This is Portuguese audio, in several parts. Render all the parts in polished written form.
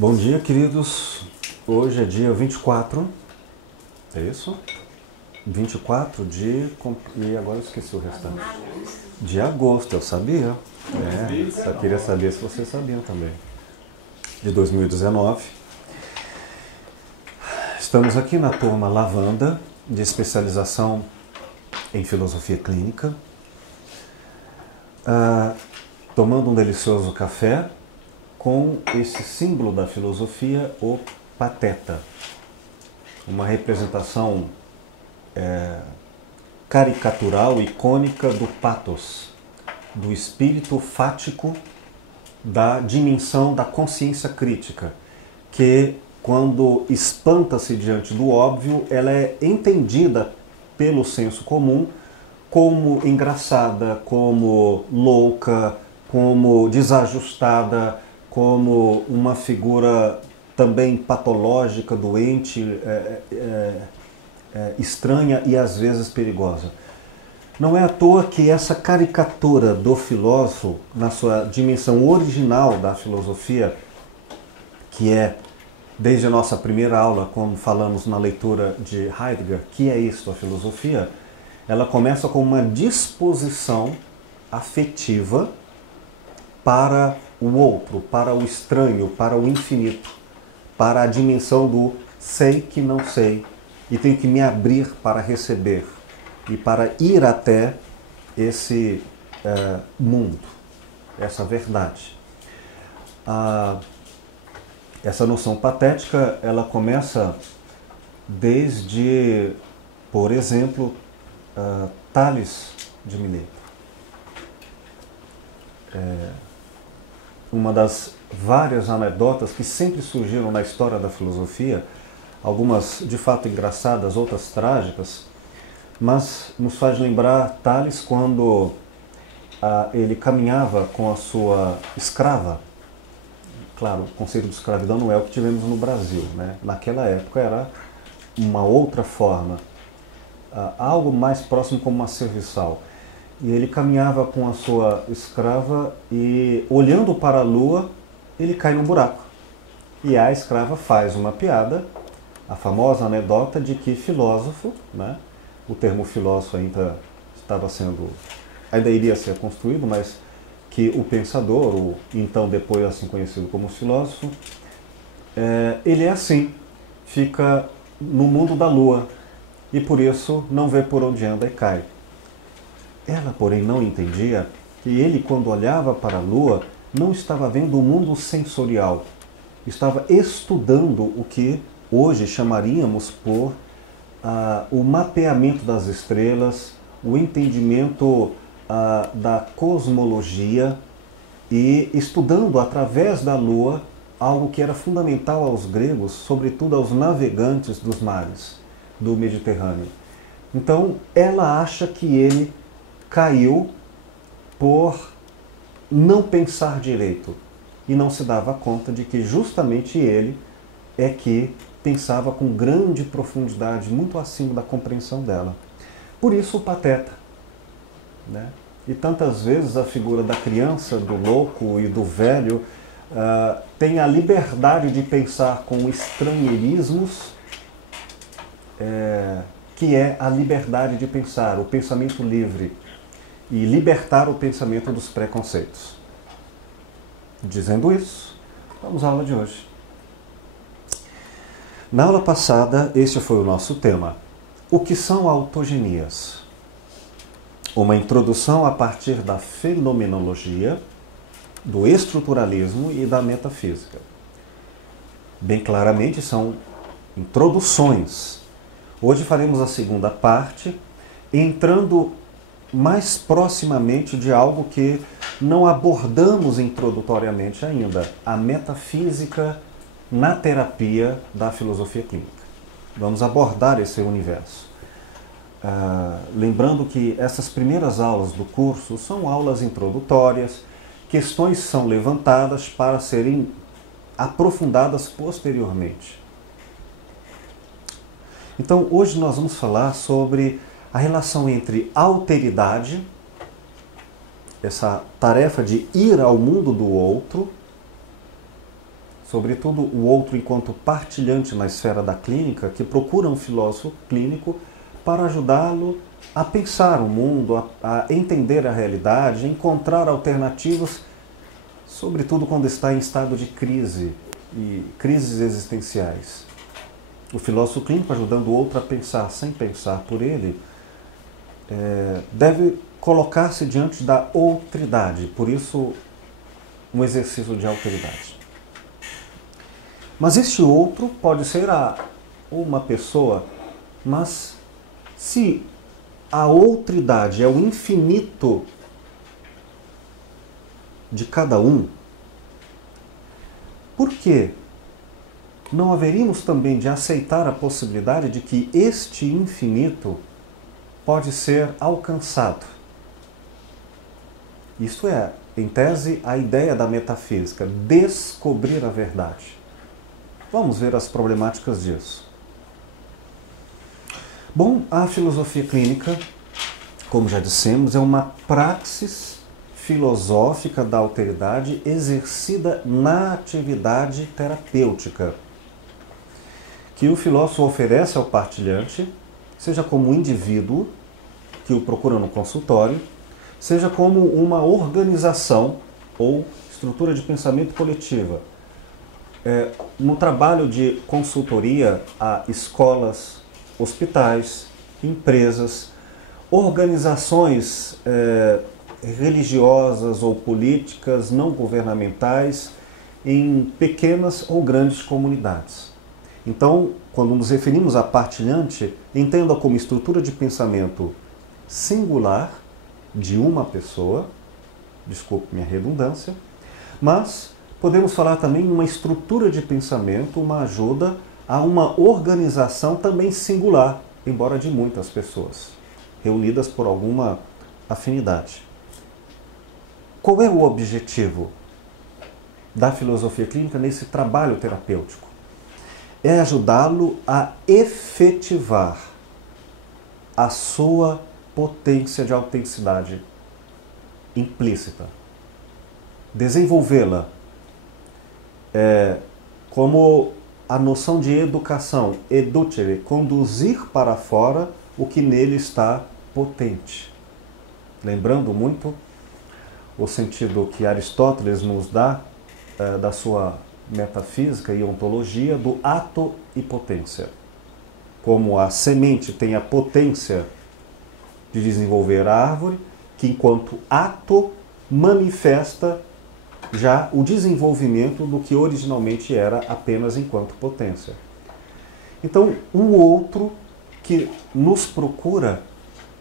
Bom dia, queridos. Hoje é dia 24, é isso? 24 de... E agora eu esqueci o restante. De agosto, eu sabia. Só queria saber se vocês sabiam também. De 2019. Estamos aqui na turma Lavanda, de especialização em filosofia clínica. Tomando um delicioso café com esse símbolo da filosofia, o pateta. Uma representação caricatural, icônica do pathos, do espírito fático, da dimensão da consciência crítica, que, quando espanta-se diante do óbvio, ela é entendida pelo senso comum como engraçada, como louca, como desajustada, como uma figura também patológica, doente, estranha e às vezes perigosa. Não é à toa que essa caricatura do filósofo, na sua dimensão original da filosofia, que é, desde a nossa primeira aula, como falamos na leitura de Heidegger, que é isto, a filosofia, ela começa com uma disposição afetiva para o outro, para o estranho, para o infinito, para a dimensão do sei que não sei e tenho que me abrir para receber e para ir até esse mundo, essa verdade. Essa noção patética, ela começa desde, por exemplo, Tales de Mileto. Uma das várias anedotas que sempre surgiram na história da filosofia, algumas de fato engraçadas, outras trágicas, mas nos faz lembrar Tales quando ele caminhava com a sua escrava. Claro, o conceito de escravidão não é o que tivemos no Brasil, né? Naquela época era uma outra forma, algo mais próximo como uma serviçal. E ele caminhava com a sua escrava e, olhando para a lua, ele cai num buraco. E a escrava faz uma piada, a famosa anedota de que filósofo, né? O termo filósofo ainda iria ser construído, mas que o pensador, o então depois assim conhecido como filósofo, ele é assim, fica no mundo da lua e por isso não vê por onde anda e cai. Ela, porém, não entendia que ele, quando olhava para a lua, não estava vendo o mundo sensorial, estava estudando o que hoje chamaríamos por o mapeamento das estrelas, o entendimento da cosmologia e estudando através da lua algo que era fundamental aos gregos, sobretudo aos navegantes dos mares do Mediterrâneo. Então, ela acha que ele caiu por não pensar direito e não se dava conta de que justamente ele é que pensava com grande profundidade, muito acima da compreensão dela. Por isso o pateta, né? E tantas vezes a figura da criança, do louco e do velho tem a liberdade de pensar com estrangeirismos, que é a liberdade de pensar, o pensamento livre, e libertar o pensamento dos preconceitos. Dizendo isso, vamos à aula de hoje. Na aula passada, este foi o nosso tema. O que são autogenias? Uma introdução a partir da fenomenologia, do estruturalismo e da metafísica. Bem claramente, são introduções. Hoje faremos a segunda parte, entrando mais proximamente de algo que não abordamos introdutoriamente ainda, a metafísica na terapia da filosofia clínica. Vamos abordar esse universo. Lembrando que essas primeiras aulas do curso são aulas introdutórias, questões são levantadas para serem aprofundadas posteriormente. Então, hoje nós vamos falar sobre a relação entre alteridade, essa tarefa de ir ao mundo do outro, sobretudo o outro enquanto partilhante na esfera da clínica, que procura um filósofo clínico para ajudá-lo a pensar o mundo, a entender a realidade, a encontrar alternativas, sobretudo quando está em estado de crise e crises existenciais. O filósofo clínico, ajudando o outro a pensar sem pensar por ele, deve colocar-se diante da outridade, por isso um exercício de autoridade. Mas este outro pode ser uma pessoa, mas se a outridade é o infinito de cada um, por que não haveríamos também de aceitar a possibilidade de que este infinito pode ser alcançado? Isto é, em tese, a ideia da metafísica, descobrir a verdade. Vamos ver as problemáticas disso. Bom, a filosofia clínica, como já dissemos, é uma praxis filosófica da alteridade exercida na atividade terapêutica, que o filósofo oferece ao partilhante, seja como indivíduo que o procura no consultório, seja como uma organização ou estrutura de pensamento coletiva. No trabalho de consultoria a escolas, hospitais, empresas, organizações religiosas ou políticas não governamentais em pequenas ou grandes comunidades. Então, quando nos referimos a partilhante, entenda como estrutura de pensamento singular de uma pessoa, desculpe minha redundância, mas podemos falar também em uma estrutura de pensamento, uma ajuda a uma organização também singular, embora de muitas pessoas, reunidas por alguma afinidade. Qual é o objetivo da filosofia clínica nesse trabalho terapêutico? É ajudá-lo a efetivar a sua potência de autenticidade implícita. Desenvolvê-la como a noção de educação, educere, conduzir para fora o que nele está potente. Lembrando muito o sentido que Aristóteles nos dá da sua metafísica e ontologia do ato e potência. Como a semente tem a potência de desenvolver a árvore, que enquanto ato manifesta já o desenvolvimento do que originalmente era apenas enquanto potência. Então, o outro que nos procura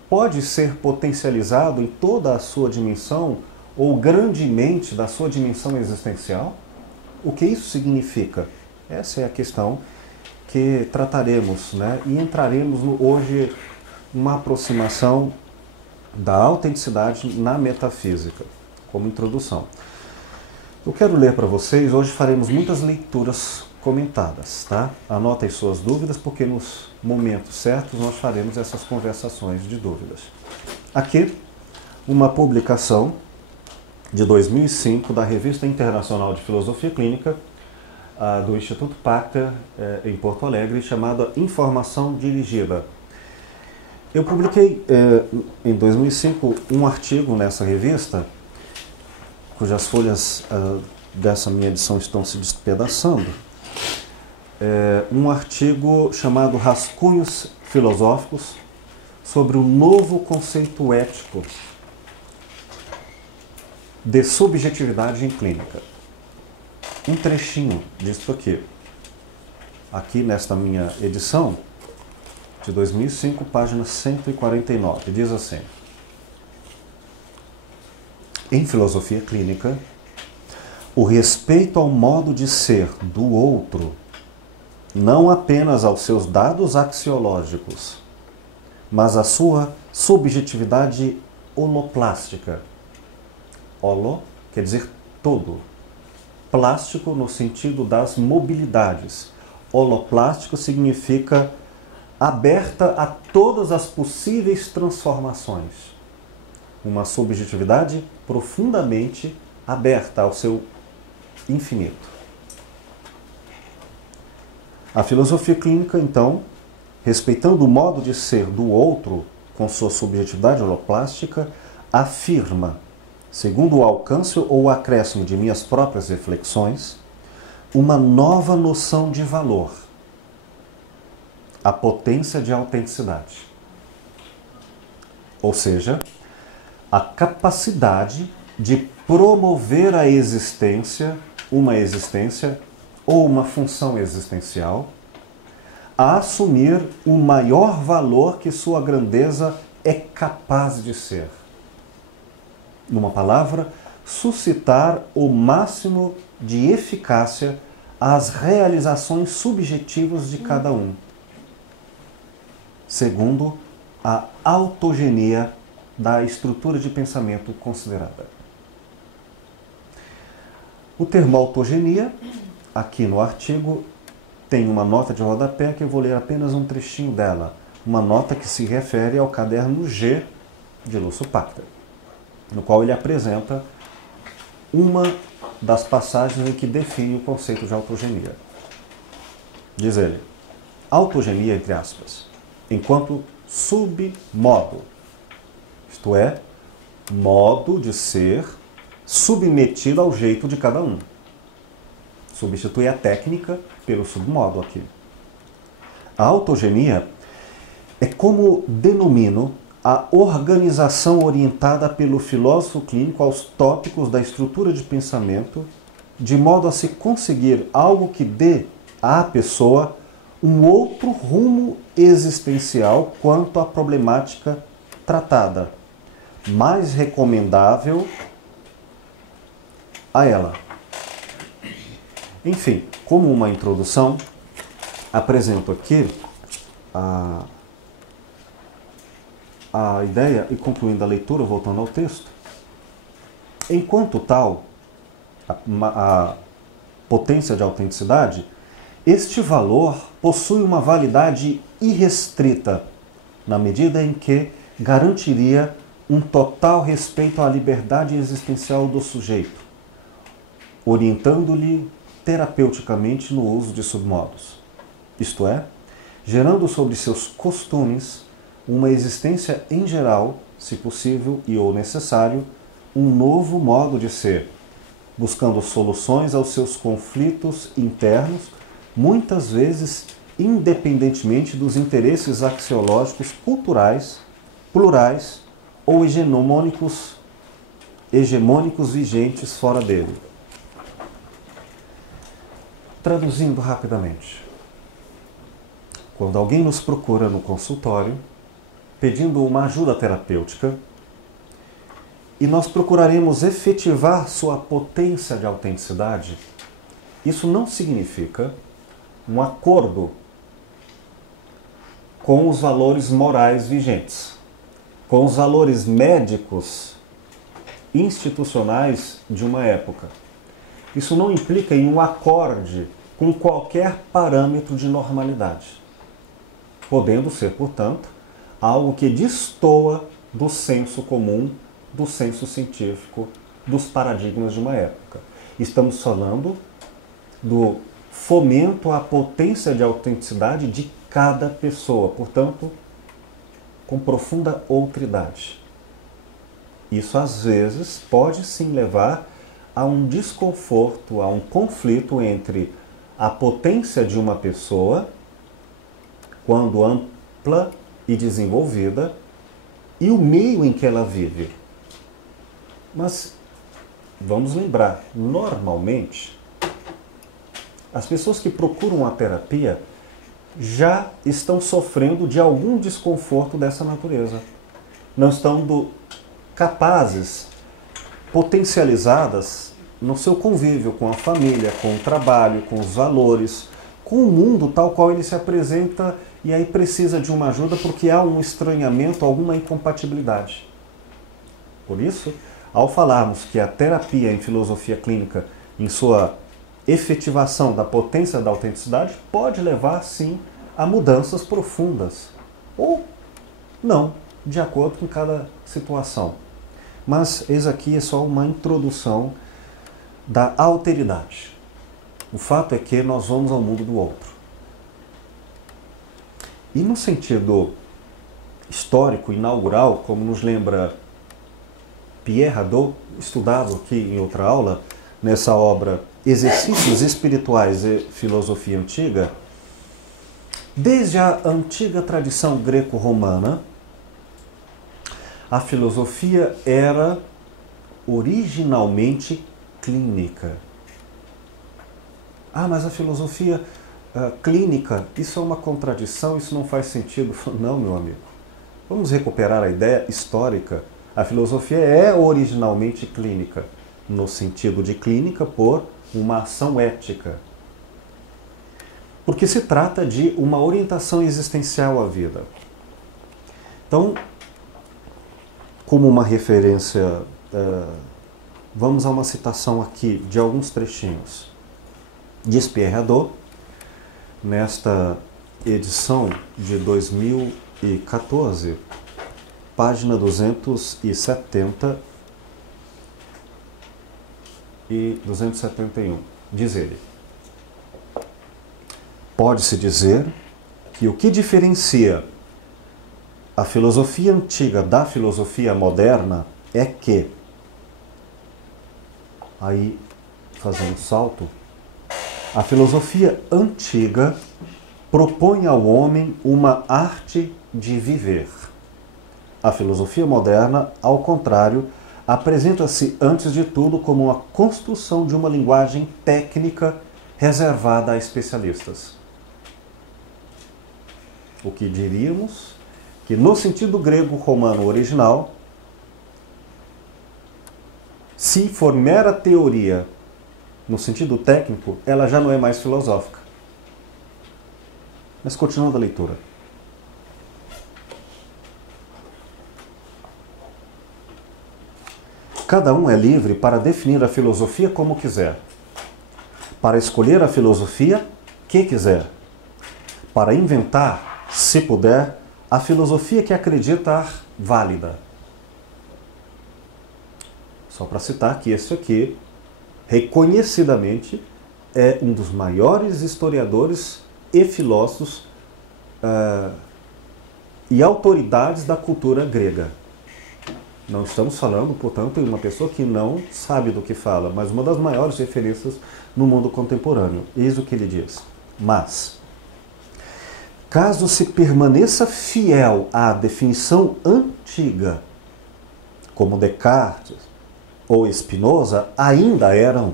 pode ser potencializado em toda a sua dimensão ou grandemente da sua dimensão existencial? O que isso significa? Essa é a questão que trataremos, né? E entraremos hoje numa aproximação da autenticidade na metafísica, como introdução. Eu quero ler para vocês, hoje faremos muitas leituras comentadas, tá? Anotem suas dúvidas, porque nos momentos certos nós faremos essas conversações de dúvidas. Aqui, uma publicação de 2005 da Revista Internacional de Filosofia Clínica, do Instituto Pachter, em Porto Alegre, chamada Informação Dirigida. Eu publiquei em 2005 um artigo nessa revista, cujas folhas dessa minha edição estão se despedaçando, um artigo chamado Rascunhos Filosóficos sobre o novo conceito ético de subjetividade em clínica. Um trechinho disso aqui nesta minha edição de 2005, página 149, diz assim: em filosofia clínica, o respeito ao modo de ser do outro, não apenas aos seus dados axiológicos, mas à sua subjetividade holoplástica. Holo quer dizer todo. Plástico no sentido das mobilidades. Holoplástico significa aberta a todas as possíveis transformações. Uma subjetividade profundamente aberta ao seu infinito. A filosofia clínica, então, respeitando o modo de ser do outro, com sua subjetividade holoplástica, afirma, segundo o alcance ou o acréscimo de minhas próprias reflexões, uma nova noção de valor, a potência de autenticidade. Ou seja, a capacidade de promover a existência, uma existência ou uma função existencial, a assumir o maior valor que sua grandeza é capaz de ser. Numa palavra, suscitar o máximo de eficácia às realizações subjetivas de cada um, segundo a autogenia da estrutura de pensamento considerada. O termo autogenia, aqui no artigo, tem uma nota de rodapé que eu vou ler apenas um trechinho dela, uma nota que se refere ao caderno G de Lúcio Pacta, no qual ele apresenta uma das passagens em que define o conceito de autogenia. Diz ele, autogenia, entre aspas, enquanto submodo, isto é, modo de ser submetido ao jeito de cada um. Substitui a técnica pelo submodo aqui. A autogenia é como denomino a organização orientada pelo filósofo clínico aos tópicos da estrutura de pensamento, de modo a se conseguir algo que dê à pessoa um outro rumo existencial quanto à problemática tratada, mais recomendável a ela. Enfim, como uma introdução, apresento aqui a ideia e concluindo a leitura, voltando ao texto. Enquanto tal, a potência de autenticidade, este valor possui uma validade irrestrita, na medida em que garantiria um total respeito à liberdade existencial do sujeito, orientando-lhe terapeuticamente no uso de submodos, isto é, gerando sobre seus costumes uma existência em geral, se possível e ou necessário, um novo modo de ser, buscando soluções aos seus conflitos internos, muitas vezes independentemente dos interesses axiológicos culturais, plurais ou hegemônicos vigentes fora dele. Traduzindo rapidamente, quando alguém nos procura no consultório, pedindo uma ajuda terapêutica, e nós procuraremos efetivar sua potência de autenticidade, isso não significa um acordo com os valores morais vigentes, com os valores médicos institucionais de uma época. Isso não implica em um acorde com qualquer parâmetro de normalidade, podendo ser, portanto, algo que destoa do senso comum, do senso científico, dos paradigmas de uma época. Estamos falando do fomento à potência de autenticidade de cada pessoa, portanto, com profunda outridade. Isso, às vezes, pode sim levar a um desconforto, a um conflito entre a potência de uma pessoa, quando ampla e desenvolvida, e o meio em que ela vive. Mas, vamos lembrar, normalmente, as pessoas que procuram a terapia já estão sofrendo de algum desconforto dessa natureza. Não estão capazes, potencializadas no seu convívio com a família, com o trabalho, com os valores, com o mundo tal qual ele se apresenta, e aí precisa de uma ajuda porque há um estranhamento, alguma incompatibilidade. Por isso, ao falarmos que a terapia em filosofia clínica, em sua efetivação da potência da autenticidade, pode levar, sim, a mudanças profundas. Ou não, de acordo com cada situação. Mas eis aqui é só uma introdução da alteridade. O fato é que nós vamos ao mundo do outro. E no sentido histórico, inaugural, como nos lembra Pierre Hadot, estudado aqui em outra aula, nessa obra Exercícios Espirituais e Filosofia Antiga, desde a antiga tradição greco-romana, a filosofia era originalmente clínica. Ah, mas a filosofia clínica, isso é uma contradição, isso não faz sentido. Não, meu amigo. Vamos recuperar a ideia histórica. A filosofia é originalmente clínica, no sentido de clínica por uma ação ética. Porque se trata de uma orientação existencial à vida. Então, como uma referência, vamos a uma citação aqui de alguns trechinhos. Diz Pierre Hadot, nesta edição de 2014, página 270 e 271, diz ele: pode-se dizer que o que diferencia a filosofia antiga da filosofia moderna é que, aí fazendo salto, a filosofia antiga propõe ao homem uma arte de viver. A filosofia moderna, ao contrário, apresenta-se antes de tudo como uma construção de uma linguagem técnica reservada a especialistas. O que diríamos que, no sentido grego-romano original, se for mera teoria no sentido técnico, ela já não é mais filosófica. Mas continuando a leitura. Cada um é livre para definir a filosofia como quiser, para escolher a filosofia que quiser, para inventar, se puder, a filosofia que acreditar válida. Só para citar que esse aqui, reconhecidamente, é um dos maiores historiadores e filósofos e autoridades da cultura grega. Não estamos falando, portanto, em uma pessoa que não sabe do que fala, mas uma das maiores referências no mundo contemporâneo. Eis o que ele diz. Mas, caso se permaneça fiel à definição antiga, como Descartes ou Spinoza ainda eram,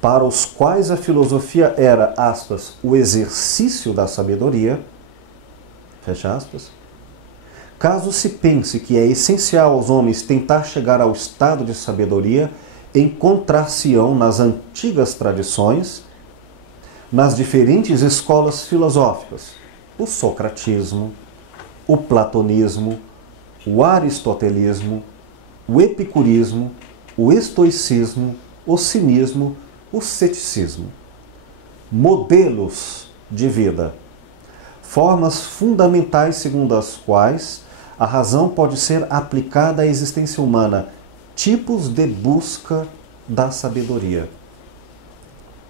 para os quais a filosofia era, aspas, o exercício da sabedoria, fecha aspas, caso se pense que é essencial aos homens tentar chegar ao estado de sabedoria, encontrar-se-ão nas antigas tradições, nas diferentes escolas filosóficas, o socratismo, o platonismo, o aristotelismo, o epicurismo, o estoicismo, o cinismo, o ceticismo. Modelos de vida, formas fundamentais segundo as quais a razão pode ser aplicada à existência humana, tipos de busca da sabedoria.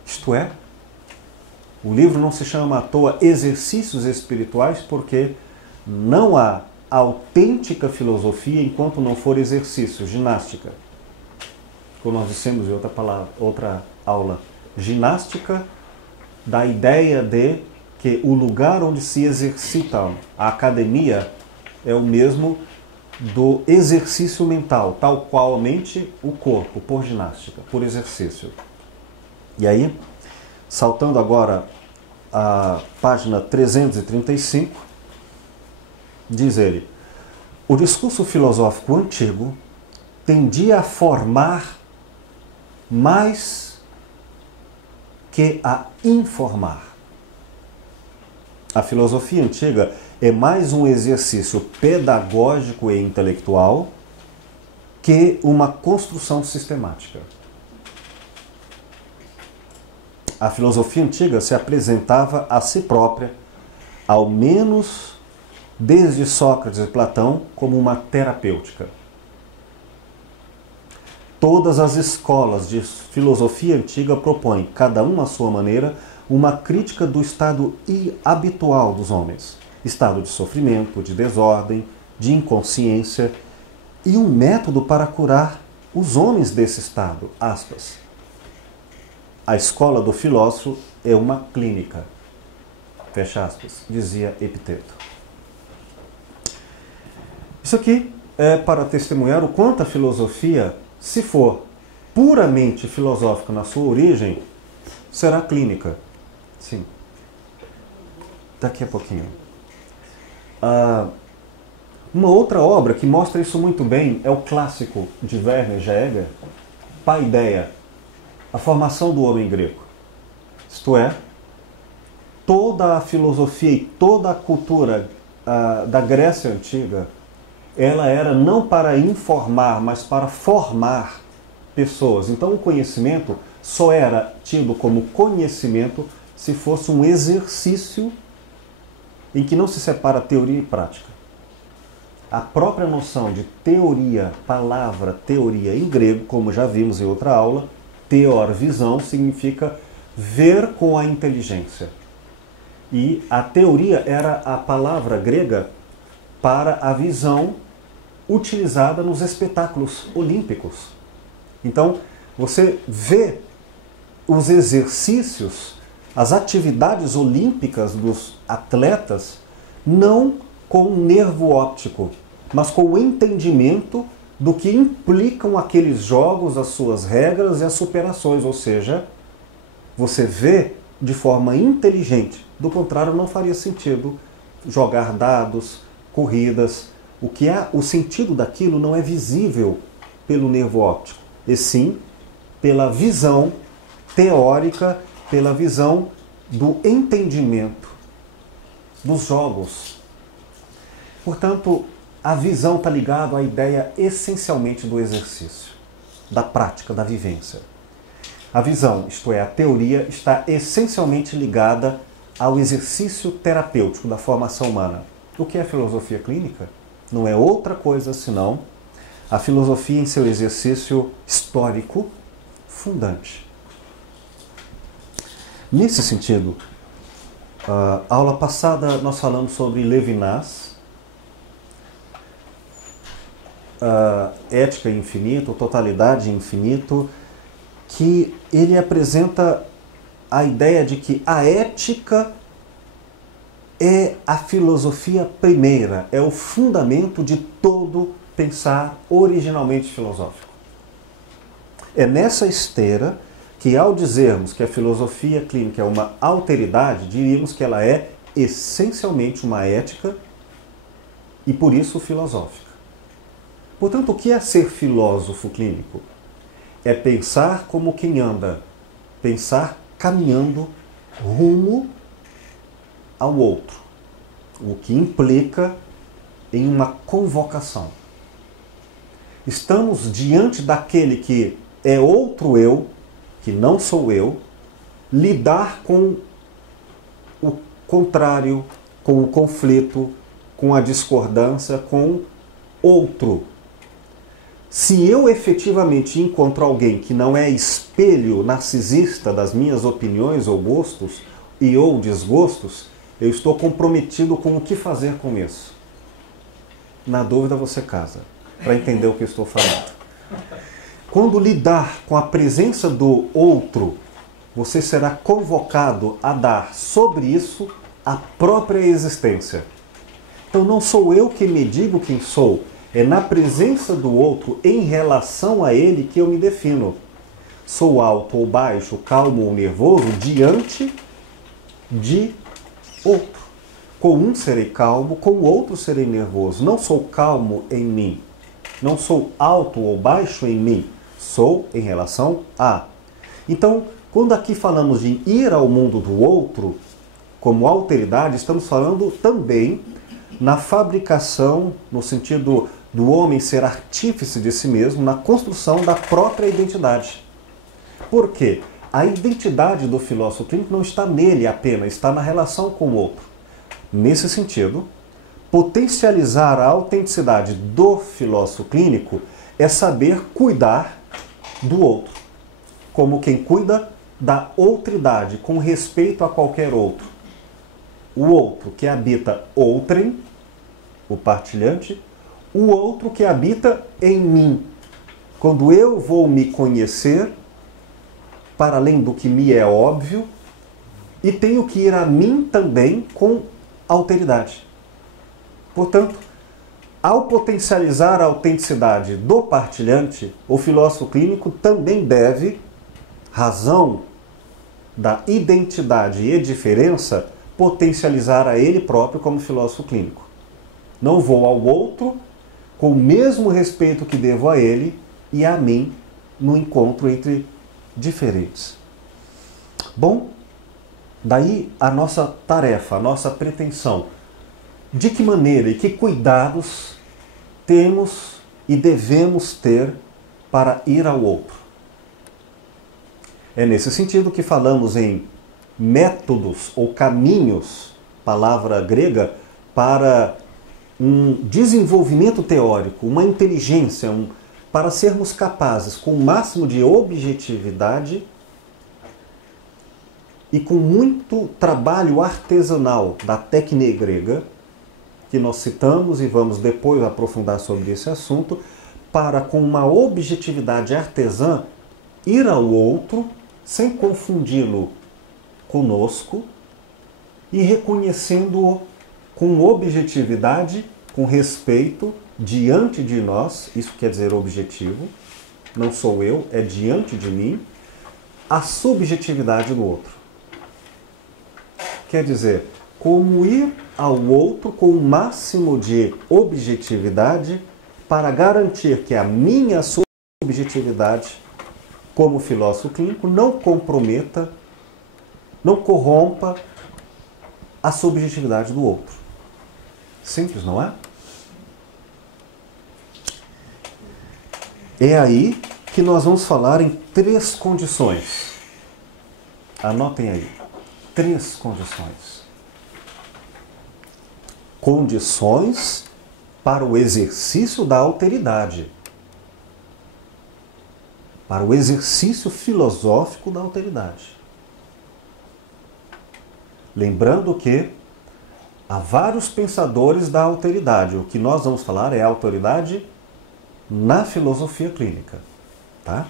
Isto é, o livro não se chama à toa Exercícios Espirituais, porque não há autêntica filosofia enquanto não for exercício, ginástica. Como nós dissemos em outra aula, ginástica da ideia de que o lugar onde se exercita a academia é o mesmo do exercício mental, tal qual a mente, o corpo, por ginástica, por exercício. E aí, saltando agora a página 335, diz ele: o discurso filosófico antigo tendia a formar mais que a informar. A filosofia antiga é mais um exercício pedagógico e intelectual que uma construção sistemática. A filosofia antiga se apresentava a si própria, ao menos desde Sócrates e Platão, como uma terapêutica. Todas as escolas de filosofia antiga propõem, cada uma à sua maneira, uma crítica do estado habitual dos homens, estado de sofrimento, de desordem, de inconsciência, e um método para curar os homens desse estado, aspas. A escola do filósofo é uma clínica, fecha aspas, dizia Epiteto. Isso aqui é para testemunhar o quanto a filosofia, se for puramente filosófica na sua origem, será clínica. Sim. Daqui a pouquinho. Uma outra obra que mostra isso muito bem é o clássico de Werner Jaeger, Paideia, a formação do homem grego. Isto é, toda a filosofia e toda a cultura da Grécia Antiga, ela era não para informar, mas para formar pessoas. Então o conhecimento só era tido como conhecimento se fosse um exercício em que não se separa teoria e prática. A própria noção de teoria, palavra teoria em grego, como já vimos em outra aula, teor, visão, significa ver com a inteligência. E a teoria era a palavra grega para a visão utilizada nos espetáculos olímpicos. Então, você vê os exercícios, as atividades olímpicas dos atletas, não com o nervo óptico, mas com o entendimento do que implicam aqueles jogos, as suas regras e as superações. Ou seja, você vê de forma inteligente. Do contrário, não faria sentido jogar dados, corridas. O sentido daquilo não é visível pelo nervo óptico, e sim pela visão teórica, pela visão do entendimento dos jogos. Portanto, a visão está ligada à ideia essencialmente do exercício, da prática, da vivência. A visão, isto é, a teoria, está essencialmente ligada ao exercício terapêutico da formação humana. O que é a filosofia clínica? Não é outra coisa senão a filosofia em seu exercício histórico fundante. Nesse sentido, a aula passada nós falamos sobre Levinas, ética e infinito, totalidade e infinito, que ele apresenta a ideia de que a ética é a filosofia primeira, é o fundamento de todo pensar originalmente filosófico. É nessa esteira que, ao dizermos que a filosofia clínica é uma alteridade, diríamos que ela é essencialmente uma ética e, por isso, filosófica. Portanto, o que é ser filósofo clínico? É pensar como quem anda, pensar caminhando rumo ao outro, o que implica em uma convocação. Estamos diante daquele que é outro eu, que não sou eu, lidar com o contrário, com o conflito, com a discordância, com outro. Se eu efetivamente encontro alguém que não é espelho narcisista das minhas opiniões ou gostos e ou desgostos, eu estou comprometido com o que fazer com isso. Na dúvida, você casa, para entender o que eu estou falando. Quando lidar com a presença do outro, você será convocado a dar sobre isso a própria existência. Então não sou eu que me digo quem sou, é na presença do outro, em relação a ele, que eu me defino. Sou alto ou baixo, calmo ou nervoso, diante de outro. Com um serei calmo, com o outro serei nervoso. Não sou calmo em mim. Não sou alto ou baixo em mim. Sou em relação a. Então, quando aqui falamos de ir ao mundo do outro, como alteridade, estamos falando também na fabricação, no sentido do homem ser artífice de si mesmo, na construção da própria identidade. Por quê? A identidade do filósofo clínico não está nele apenas, está na relação com o outro. Nesse sentido, potencializar a autenticidade do filósofo clínico é saber cuidar do outro, como quem cuida da outridade com respeito a qualquer outro. O outro que habita outrem, o partilhante, o outro que habita em mim. Quando eu vou me conhecer, para além do que me é óbvio, e tenho que ir a mim também com alteridade. Portanto, ao potencializar a autenticidade do partilhante, o filósofo clínico também deve, razão da identidade e diferença, potencializar a ele próprio como filósofo clínico. Não vou ao outro com o mesmo respeito que devo a ele e a mim no encontro entre diferentes. Bom, daí a nossa tarefa, a nossa pretensão. De que maneira e que cuidados temos e devemos ter para ir ao outro? É nesse sentido que falamos em métodos ou caminhos, palavra grega, para um desenvolvimento teórico, uma inteligência, para sermos capazes, com o máximo de objetividade e com muito trabalho artesanal da técnica grega, que nós citamos e vamos depois aprofundar sobre esse assunto, para com uma objetividade artesã ir ao outro sem confundi-lo conosco e reconhecendo-o com objetividade, com respeito, diante de nós, isso quer dizer objetivo, não sou eu, é diante de mim, a subjetividade do outro. Quer dizer, como ir ao outro com o máximo de objetividade para garantir que a minha subjetividade, como filósofo clínico, não comprometa, não corrompa a subjetividade do outro. Simples, não é? É aí que nós vamos falar em 3 condições. Anotem aí. 3 condições. Condições para o exercício da alteridade. Para o exercício filosófico da alteridade. Lembrando que há vários pensadores da alteridade. O que nós vamos falar é a autoridade na filosofia clínica. Tá?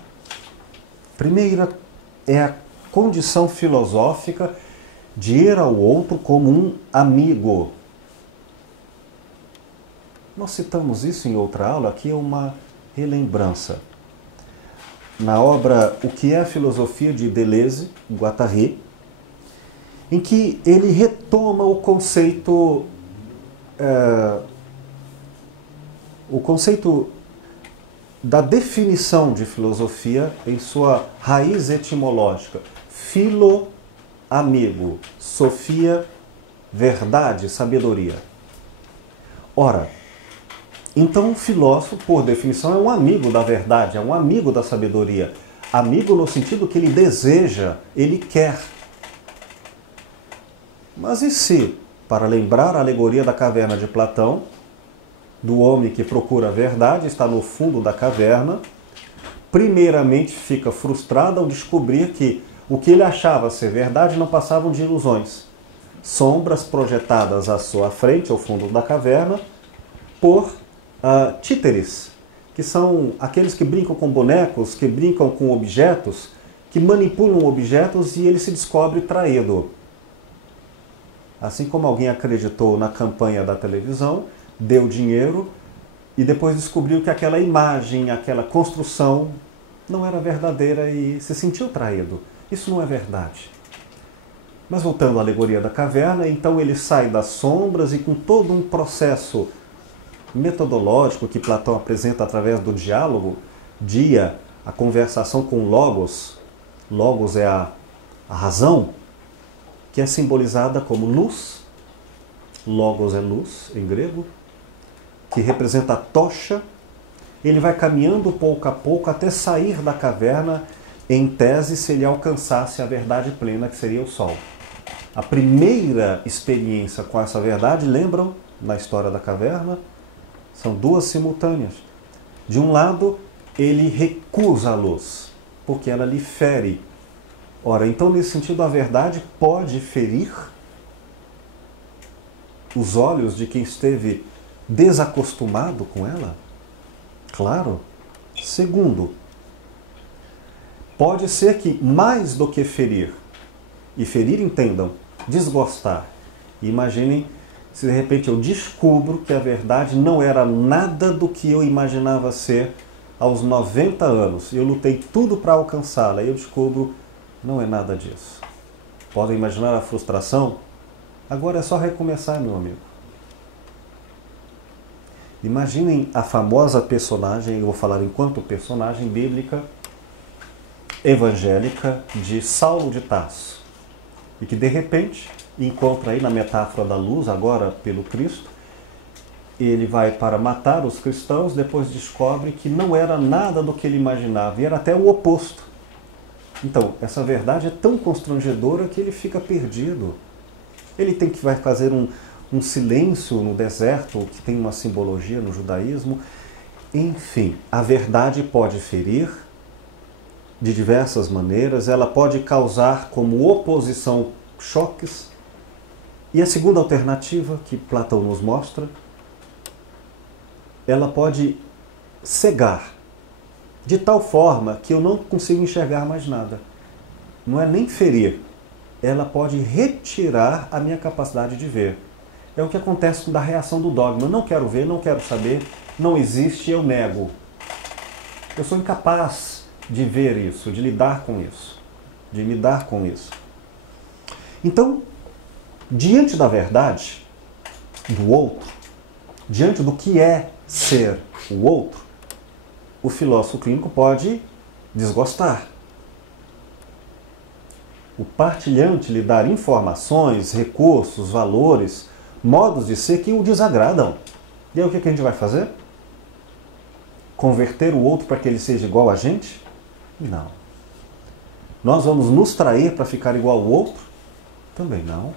Primeira é a condição filosófica de ir ao outro como um amigo. Nós citamos isso em outra aula, aqui é uma relembrança. Na obra O que é a Filosofia, de Deleuze, Guattari, em que ele retoma o conceito da definição de filosofia em sua raiz etimológica. Filo, amigo, sofia, verdade, sabedoria. Ora, então o filósofo, por definição, é um amigo da verdade, é um amigo da sabedoria. Amigo no sentido que ele deseja, ele quer. Mas e se, para lembrar a alegoria da caverna de Platão, do homem que procura a verdade, está no fundo da caverna, primeiramente fica frustrado ao descobrir que o que ele achava ser verdade não passavam de ilusões. Sombras projetadas à sua frente, ao fundo da caverna, por títeres, que são aqueles que brincam com bonecos, que brincam com objetos, que manipulam objetos e ele se descobre traído. Assim como alguém acreditou na campanha da televisão, deu dinheiro e depois descobriu que aquela imagem, aquela construção não era verdadeira e se sentiu traído. Isso não é verdade. Mas voltando à alegoria da caverna, então ele sai das sombras e com todo um processo metodológico que Platão apresenta através do diálogo, a conversação com Logos. Logos é a razão, que é simbolizada como luz. Logos é luz, em grego, que representa a tocha. Ele vai caminhando pouco a pouco até sair da caverna, em tese, se ele alcançasse a verdade plena, que seria o sol. A primeira experiência com essa verdade, lembram, na história da caverna, são 2 simultâneas. De um lado, ele recusa a luz, porque ela lhe fere Ora, então nesse sentido a verdade pode ferir os olhos de quem esteve desacostumado com ela? Claro. Segundo, pode ser que mais do que ferir, e ferir entendam, desgostar. Imaginem se de repente eu descubro que a verdade não era nada do que eu imaginava ser aos 90 anos. Eu lutei tudo para alcançá-la e eu descubro não é nada disso. Podem imaginar a frustração? Agora é só recomeçar, meu amigo. Imaginem a famosa personagem, eu vou falar enquanto personagem bíblica, evangélica, de Saulo de Tarso. E que de repente encontra aí na metáfora da luz, agora pelo Cristo, ele vai para matar os cristãos, depois descobre que não era nada do que ele imaginava, e era até o oposto. Então, essa verdade é tão constrangedora que ele fica perdido. Ele tem que vai fazer um silêncio no deserto, que tem uma simbologia no judaísmo. Enfim, a verdade pode ferir de diversas maneiras, ela pode causar como oposição choques. E a segunda alternativa que Platão nos mostra, ela pode cegar, de tal forma que eu não consigo enxergar mais nada. Não é nem ferir, ela pode retirar a minha capacidade de ver. É o que acontece com a reação do dogma. Eu não quero ver, não quero saber, não existe, eu nego. Eu sou incapaz de ver isso, de lidar com isso, de me dar com isso. Então, diante da verdade do outro, diante do que é ser o outro, o filósofo clínico pode desgostar. O partilhante lhe dar informações, recursos, valores, modos de ser que o desagradam. E aí o que a gente vai fazer? Converter o outro para que ele seja igual a gente? Não. Nós vamos nos trair para ficar igual ao outro? Também não.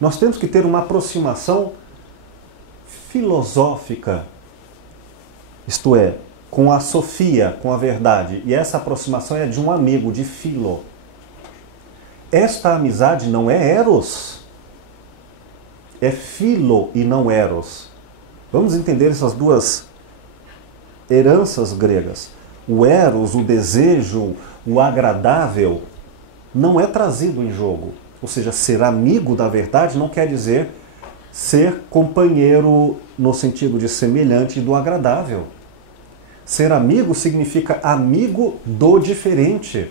Nós temos que ter uma aproximação filosófica, isto é, com a sofia, com a verdade. E essa aproximação é de um amigo, de filo. Esta amizade não é eros, é filo e não eros. Vamos entender essas duas heranças gregas. O eros, o desejo, o agradável, não é trazido em jogo. Ou seja, ser amigo da verdade não quer dizer ser companheiro no sentido de semelhante do agradável. Ser amigo significa amigo do diferente.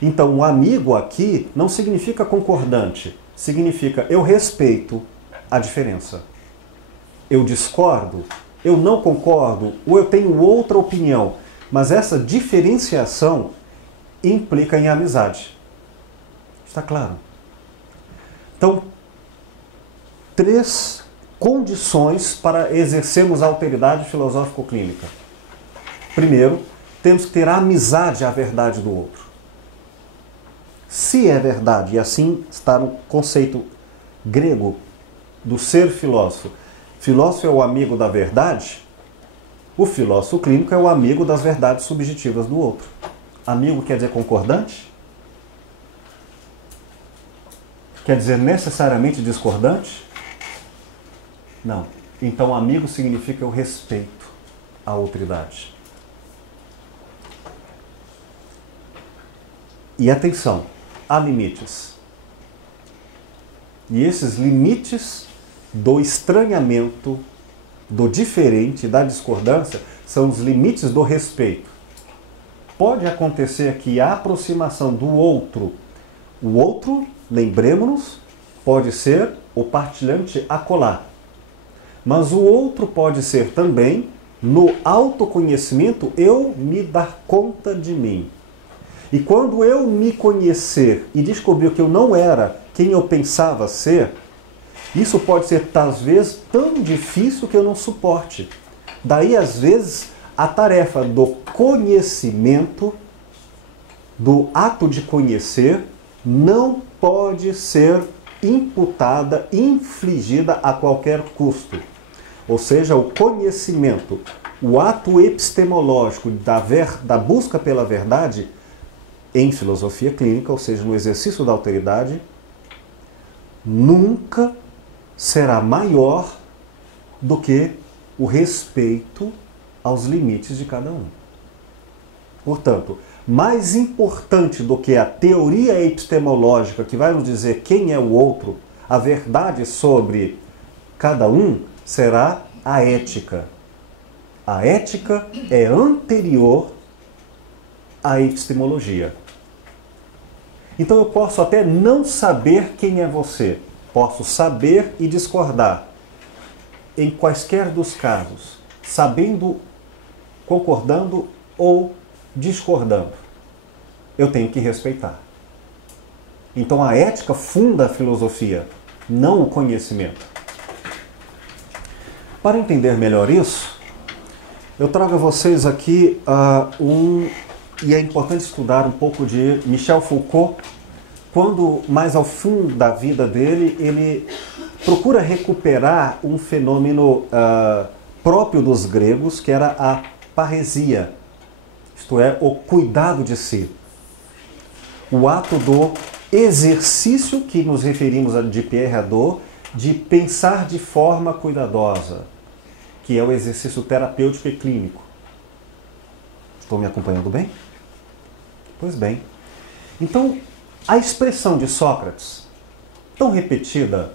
Então, o amigo aqui não significa concordante, significa eu respeito a diferença. Eu discordo, eu não concordo, ou eu tenho outra opinião, mas essa diferenciação implica em amizade. Está claro? Então, 3 condições para exercermos a alteridade filosófico-clínica. Primeiro, temos que ter amizade à verdade do outro. Se é verdade, e assim está no conceito grego do ser filósofo, filósofo é o amigo da verdade, o filósofo clínico é o amigo das verdades subjetivas do outro. Amigo quer dizer concordante? Quer dizer necessariamente discordante? Não. Então amigo significa eu respeito a outridade. E atenção, há limites. E esses limites do estranhamento, do diferente, da discordância, são os limites do respeito. Pode acontecer que a aproximação do outro, o outro, lembremos-nos, pode ser o partilhante acolá. Mas o outro pode ser também, no autoconhecimento, eu me dar conta de mim. E quando eu me conhecer e descobrir que eu não era quem eu pensava ser, isso pode ser, às vezes, tão difícil que eu não suporte. Daí, às vezes, a tarefa do conhecimento, do ato de conhecer, não pode ser imputada, infligida a qualquer custo. Ou seja, o conhecimento, o ato epistemológico da busca pela verdade, em filosofia clínica, ou seja, no exercício da alteridade, nunca será maior do que o respeito aos limites de cada um. Portanto, mais importante do que a teoria epistemológica que vai nos dizer quem é o outro, a verdade sobre cada um, será a ética. A ética é anterior à epistemologia. Então eu posso até não saber quem é você, posso saber e discordar. Em quaisquer dos casos, sabendo, concordando ou discordando, eu tenho que respeitar. Então a ética funda a filosofia, não o conhecimento. Para entender melhor isso, eu trago a vocês aqui e é importante estudar um pouco de Michel Foucault, quando mais ao fim da vida dele, ele procura recuperar um fenômeno próprio dos gregos, que era a parresia, isto é, o cuidado de si. O ato do exercício que nos referimos a de Pierre Hadot, de pensar de forma cuidadosa, que é o exercício terapêutico e clínico. Estão me acompanhando bem? Pois bem. Então, a expressão de Sócrates, tão repetida,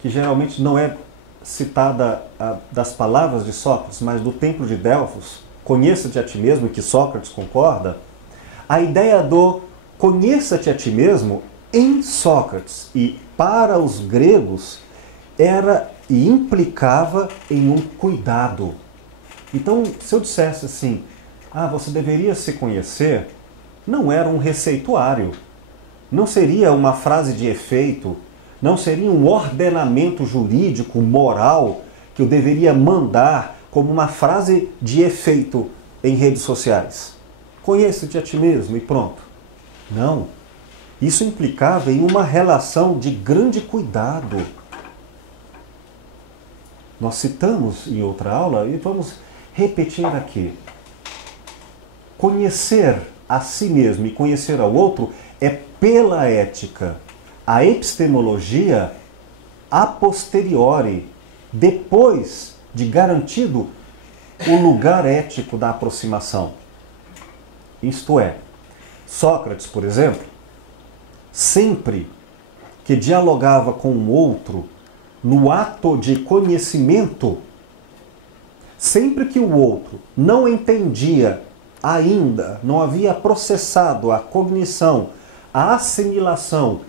que geralmente não é citada das palavras de Sócrates, mas do Templo de Delfos, conheça-te a ti mesmo, e que Sócrates concorda, a ideia do conheça-te a ti mesmo em Sócrates e para os gregos era e implicava em um cuidado. Então, se eu dissesse assim, você deveria se conhecer, não era um receituário, não seria uma frase de efeito, não seria um ordenamento jurídico, moral, que eu deveria mandar como uma frase de efeito em redes sociais. Conheça-te a ti mesmo e pronto. Não. Isso implicava em uma relação de grande cuidado. Nós citamos em outra aula e vamos repetir aqui. Conhecer a si mesmo e conhecer ao outro é pela ética. A epistemologia a posteriori, depois de garantido o lugar ético da aproximação. Isto é, Sócrates, por exemplo, sempre que dialogava com o outro no ato de conhecimento, sempre que o outro não entendia ainda, não havia processado a cognição, a assimilação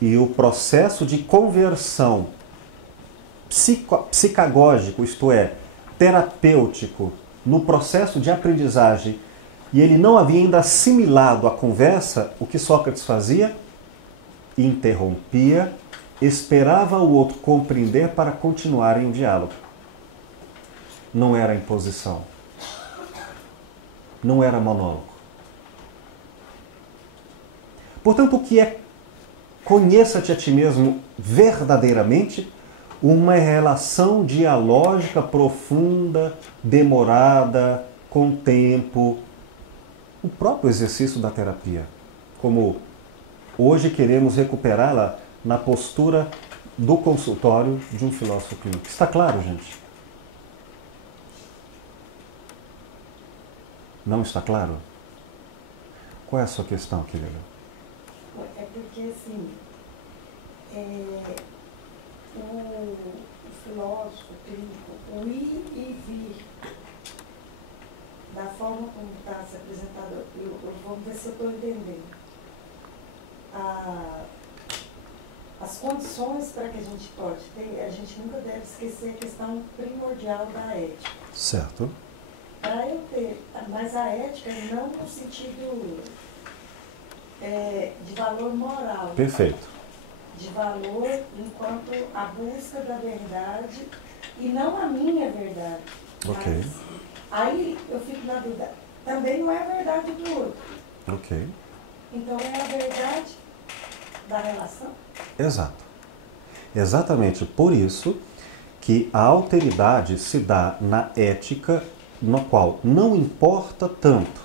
e o processo de conversão psicagógico, isto é, terapêutico, no processo de aprendizagem, e ele não havia ainda assimilado a conversa, o que Sócrates fazia? Interrompia, esperava o outro compreender para continuarem o diálogo. Não era imposição. Não era monólogo. Portanto, o que é conheça-te a ti mesmo verdadeiramente? Uma relação dialógica profunda, demorada, com tempo. O próprio exercício da terapia. Como hoje queremos recuperá-la na postura do consultório de um filósofo clínico. Está claro, gente? Não está claro? Qual é a sua questão, querida? É porque, assim, o filósofo clínico, o ir e vir, da forma como está se apresentado, vamos ver se eu estou entendendo. As condições para que a gente pode ter, a gente nunca deve esquecer a questão primordial da ética. Certo. Para eu ter, mas a ética não no sentido de valor moral. Perfeito. De valor enquanto a busca da verdade e não a minha verdade. Ok. Mas, aí eu fico na dúvida, também não é a verdade do outro. Ok. Então é a verdade da relação? Exato. Exatamente por isso que a alteridade se dá na ética, no qual não importa tanto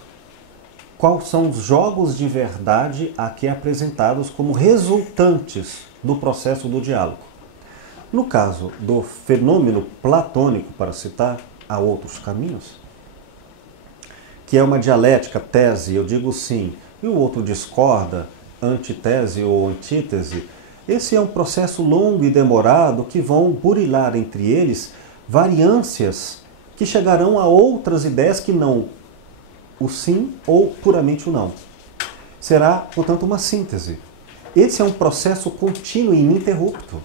quais são os jogos de verdade aqui apresentados como resultantes do processo do diálogo. No caso do fenômeno platônico, para citar, há outros caminhos, que é uma dialética, tese, eu digo sim, e o outro discorda, antitese ou antítese. Esse é um processo longo e demorado que vão burilar entre eles variâncias que chegarão a outras ideias que não o sim ou puramente o não. Será, portanto, uma síntese. Esse é um processo contínuo e ininterrupto.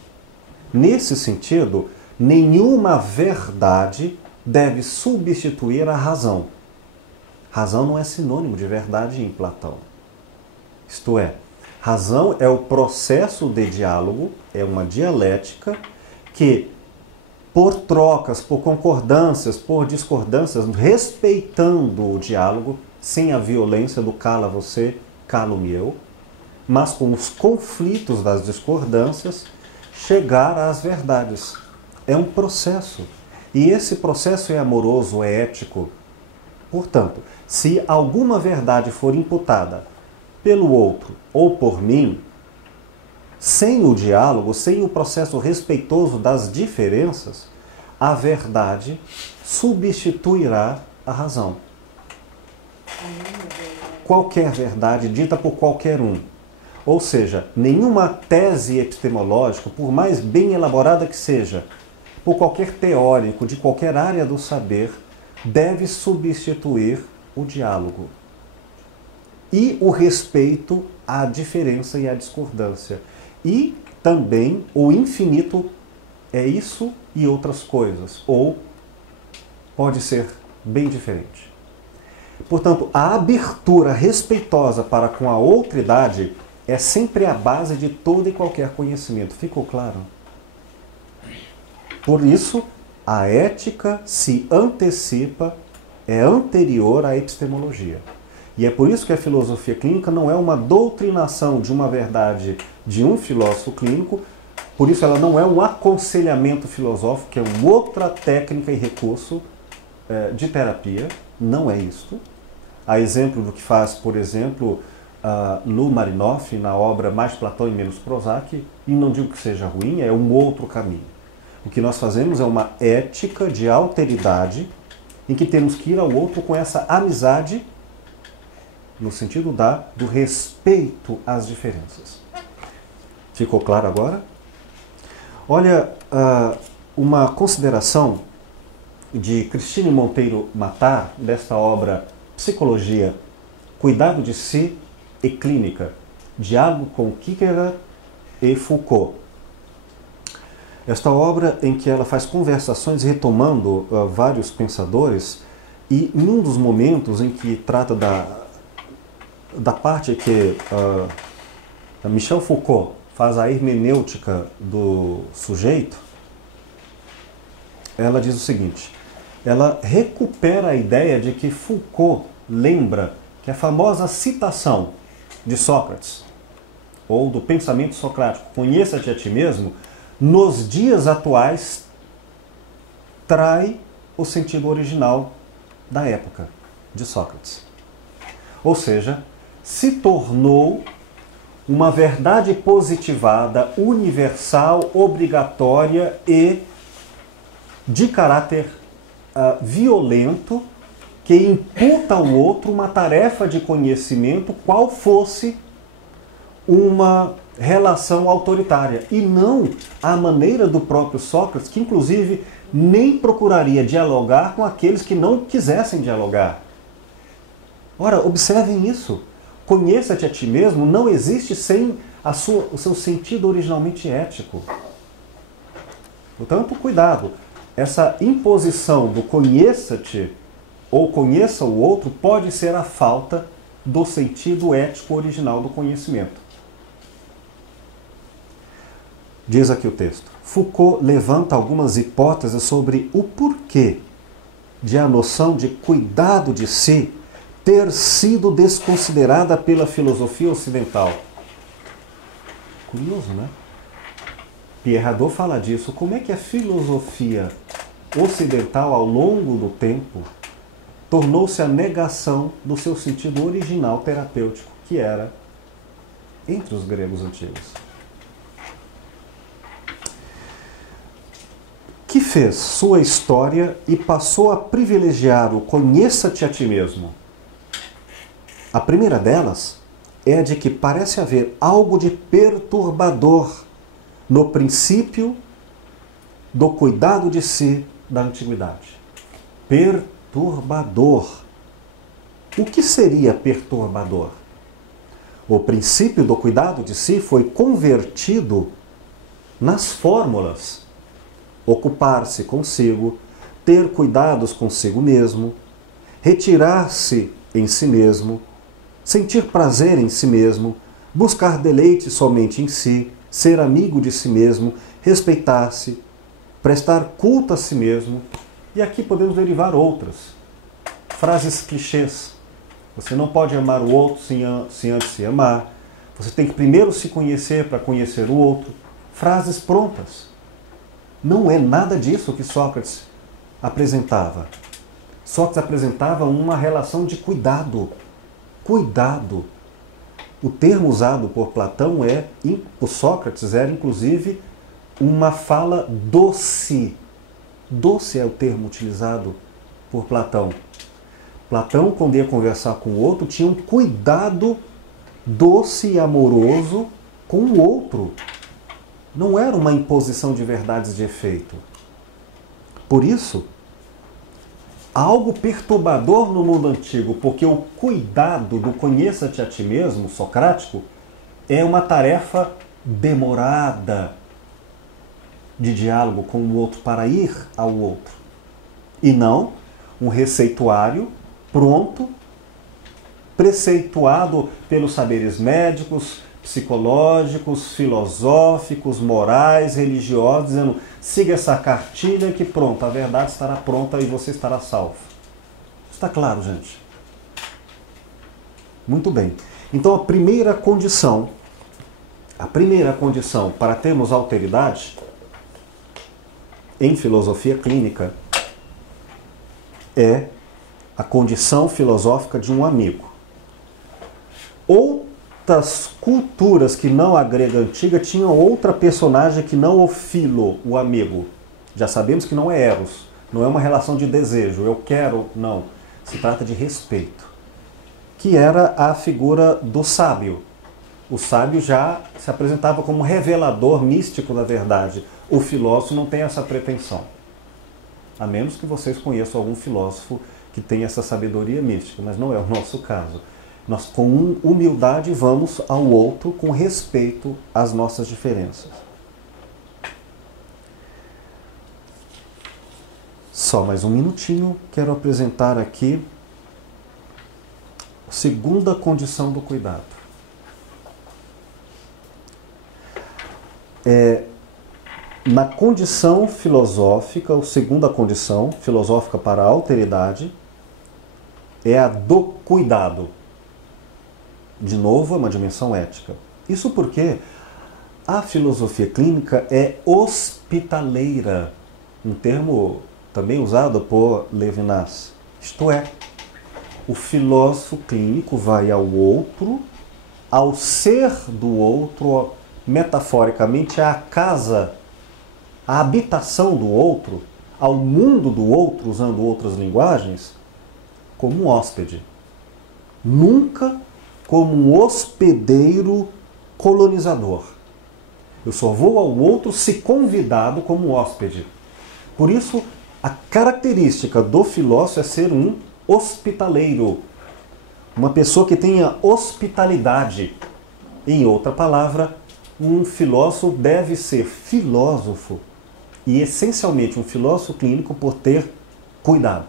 Nesse sentido, nenhuma verdade deve substituir a razão. Razão não é sinônimo de verdade em Platão. Isto é, razão é o processo de diálogo, é uma dialética que, por trocas, por concordâncias, por discordâncias, respeitando o diálogo, sem a violência do cala você, calo-me eu, mas com os conflitos das discordâncias, chegar às verdades. É um processo. E esse processo é amoroso, é ético. Portanto, se alguma verdade for imputada pelo outro ou por mim, sem o diálogo, sem o processo respeitoso das diferenças, a verdade substituirá a razão. Qualquer verdade dita por qualquer um. Ou seja, nenhuma tese epistemológica, por mais bem elaborada que seja, por qualquer teórico de qualquer área do saber, deve substituir o diálogo e o respeito à diferença e à discordância. E também o infinito é isso e outras coisas, ou pode ser bem diferente. Portanto, a abertura respeitosa para com a outridade é sempre a base de todo e qualquer conhecimento. Ficou claro? Por isso, a ética se antecipa, é anterior à epistemologia. E é por isso que a filosofia clínica não é uma doutrinação de uma verdade de um filósofo clínico, por isso ela não é um aconselhamento filosófico, que é uma outra técnica e recurso de terapia, não é isto. A exemplo do que faz, por exemplo, no Marinoff, na obra Mais Platão e Menos Prozac, e não digo que seja ruim, é um outro caminho. O que nós fazemos é uma ética de alteridade, em que temos que ir ao outro com essa amizade, no sentido do respeito às diferenças. Ficou claro agora? Olha, uma consideração de Cristine Monteiro Matar, desta obra Psicologia, Cuidado de Si e Clínica, Diálogo com Kierkegaard e Foucault. Esta obra em que ela faz conversações retomando vários pensadores, e em um dos momentos em que trata da parte que Michel Foucault faz a hermenêutica do sujeito, ela diz o seguinte: ela recupera a ideia de que Foucault lembra que a famosa citação de Sócrates, ou do pensamento socrático, conheça-te a ti mesmo, nos dias atuais trai o sentido original da época de Sócrates. Ou seja, se tornou uma verdade positivada, universal, obrigatória e de caráter violento, que imputa ao outro uma tarefa de conhecimento, qual fosse uma relação autoritária, e não à maneira do próprio Sócrates, que inclusive nem procuraria dialogar com aqueles que não quisessem dialogar. Ora, observem isso. Conheça-te a ti mesmo não existe sem o seu sentido originalmente ético. Portanto, cuidado. Essa imposição do conheça-te ou conheça o outro pode ser a falta do sentido ético original do conhecimento. Diz aqui o texto. Foucault levanta algumas hipóteses sobre o porquê de a noção de cuidado de si ter sido desconsiderada pela filosofia ocidental. Curioso, né? Pierre Hadot fala disso. Como é que a filosofia ocidental, ao longo do tempo, tornou-se a negação do seu sentido original terapêutico, que era entre os gregos antigos. Que fez sua história e passou a privilegiar o conheça-te a ti mesmo. A primeira delas é a de que parece haver algo de perturbador no princípio do cuidado de si da antiguidade. Perturbador. O que seria perturbador? O princípio do cuidado de si foi convertido nas fórmulas. Ocupar-se consigo, ter cuidados consigo mesmo, retirar-se em si mesmo, sentir prazer em si mesmo, buscar deleite somente em si, ser amigo de si mesmo, respeitar-se, prestar culto a si mesmo. E aqui podemos derivar outras. Frases clichês. Você não pode amar o outro sem antes se amar. Você tem que primeiro se conhecer para conhecer o outro. Frases prontas. Não é nada disso que Sócrates apresentava. Sócrates apresentava uma relação de cuidado. Cuidado. O termo usado por Platão por Sócrates era inclusive uma fala doce. Doce é o termo utilizado por Platão. Platão, quando ia conversar com o outro, tinha um cuidado doce e amoroso com o outro. Não era uma imposição de verdades de efeito. Por isso, há algo perturbador no mundo antigo, porque o cuidado do conheça-te a ti mesmo, socrático, é uma tarefa demorada de diálogo com o outro para ir ao outro. E não um receituário pronto, preceituado pelos saberes médicos, psicológicos, filosóficos, morais, religiosos, dizendo, siga essa cartilha que pronto, a verdade estará pronta e você estará salvo. Está claro, gente? Muito bem. Então a primeira condição para termos alteridade em filosofia clínica é a condição filosófica de um amigo. Outras culturas que não a grega antiga tinham outra personagem que não o filo, o amigo. Já sabemos que não é eros, não é uma relação de desejo, eu quero, não. Se trata de respeito. Que era a figura do sábio. O sábio já se apresentava como revelador místico da verdade. O filósofo não tem essa pretensão. A menos que vocês conheçam algum filósofo que tem essa sabedoria mística, mas não é o nosso caso. Nós, com humildade, vamos ao outro com respeito às nossas diferenças. Só mais um minutinho, quero apresentar aqui a segunda condição do cuidado. Na condição filosófica, a segunda condição filosófica para a alteridade é a do cuidado. De novo, é uma dimensão ética. Isso porque a filosofia clínica é hospitaleira, um termo também usado por Levinas. Isto é, o filósofo clínico vai ao outro, ao ser do outro, metaforicamente à casa, à habitação do outro, ao mundo do outro, usando outras linguagens, como um hóspede. Nunca como um hospedeiro colonizador. Eu só vou ao outro se convidado como hóspede. Por isso, a característica do filósofo é ser um hospitaleiro. Uma pessoa que tenha hospitalidade. Em outra palavra, um filósofo deve ser filósofo e essencialmente um filósofo clínico por ter cuidado.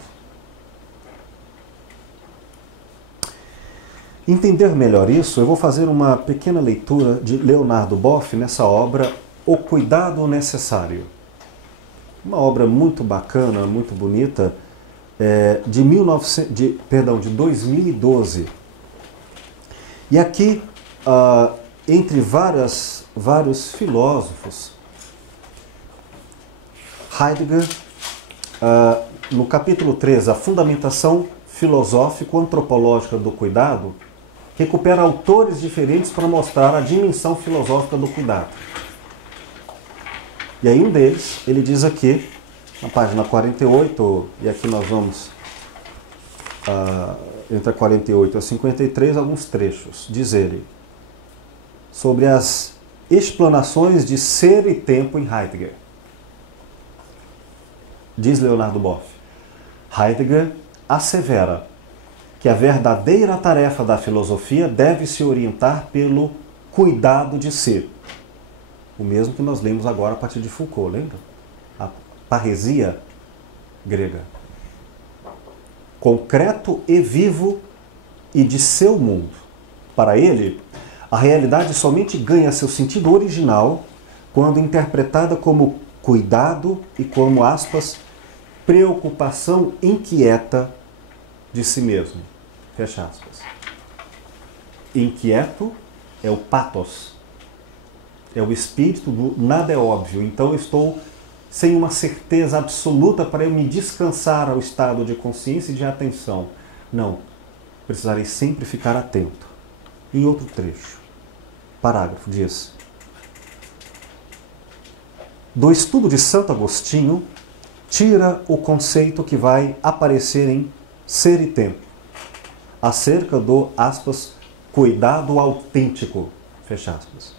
Entender melhor isso, eu vou fazer uma pequena leitura de Leonardo Boff nessa obra O Cuidado Necessário. Uma obra muito bacana, muito bonita, de 2012. E aqui, entre vários filósofos, Heidegger, no capítulo 3, a fundamentação filosófico antropológica do cuidado recupera autores diferentes para mostrar a dimensão filosófica do cuidado. E aí um deles, ele diz aqui, na página 48, e aqui nós vamos entre a 48 e a 53, alguns trechos. Diz ele, sobre as explanações de ser e tempo em Heidegger. Diz Leonardo Boff, Heidegger assevera que a verdadeira tarefa da filosofia deve se orientar pelo cuidado de ser. O mesmo que nós lemos agora a partir de Foucault, lembra? A parresia grega. Concreto e vivo e de seu mundo. Para ele, a realidade somente ganha seu sentido original quando interpretada como cuidado e como, aspas, preocupação inquieta de si mesmo. Fecha aspas. Inquieto é o pathos, é o espírito do nada é óbvio. Então eu estou sem uma certeza absoluta para eu me descansar ao estado de consciência e de atenção. Não, precisarei sempre ficar atento. Em outro trecho, parágrafo diz: do estudo de Santo Agostinho, tira o conceito que vai aparecer em Ser e Tempo, acerca do, aspas, cuidado autêntico, fecha aspas.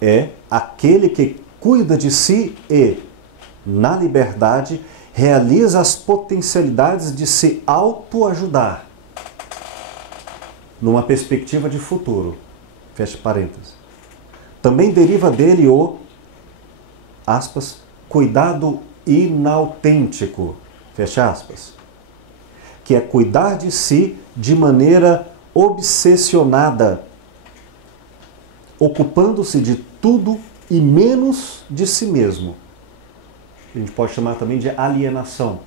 É aquele que cuida de si e, na liberdade, realiza as potencialidades de se autoajudar, numa perspectiva de futuro, fecha parênteses. Também deriva dele o, aspas, cuidado inautêntico, fecha aspas, que é cuidar de si de maneira obsessionada, ocupando-se de tudo e menos de si mesmo. A gente pode chamar também de alienação.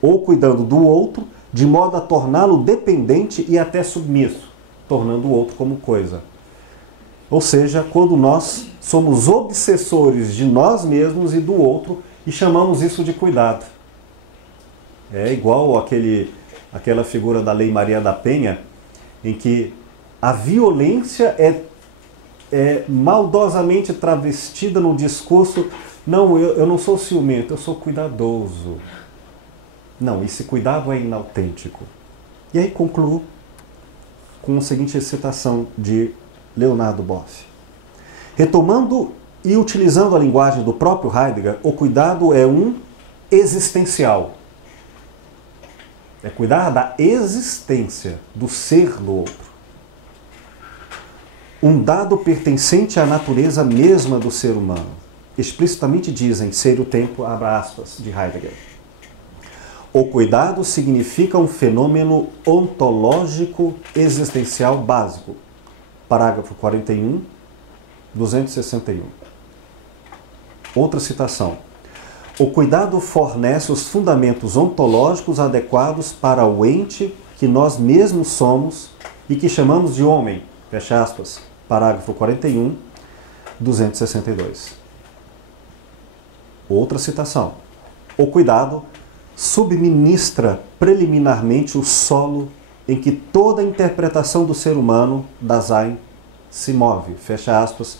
Ou cuidando do outro de modo a torná-lo dependente e até submisso, tornando o outro como coisa. Ou seja, quando nós somos obsessores de nós mesmos e do outro e chamamos isso de cuidado. É igual aquela figura da Lei Maria da Penha, em que a violência é maldosamente travestida no discurso: não, eu não sou ciumento, eu sou cuidadoso. Não, esse cuidado é inautêntico. E aí concluo com a seguinte citação de Leonardo Boff. Retomando e utilizando a linguagem do próprio Heidegger, o cuidado é um existencial. É cuidar da existência, do ser do outro. Um dado pertencente à natureza mesma do ser humano. Explicitamente dizem Ser e Tempo, abre aspas, de Heidegger. O cuidado significa um fenômeno ontológico existencial básico. Parágrafo 41, 261. Outra citação. O cuidado fornece os fundamentos ontológicos adequados para o ente que nós mesmos somos e que chamamos de homem. Fecha aspas. Parágrafo 41, 262. Outra citação. O cuidado subministra preliminarmente o solo em que toda a interpretação do ser humano, Dasein, se move. Fecha aspas.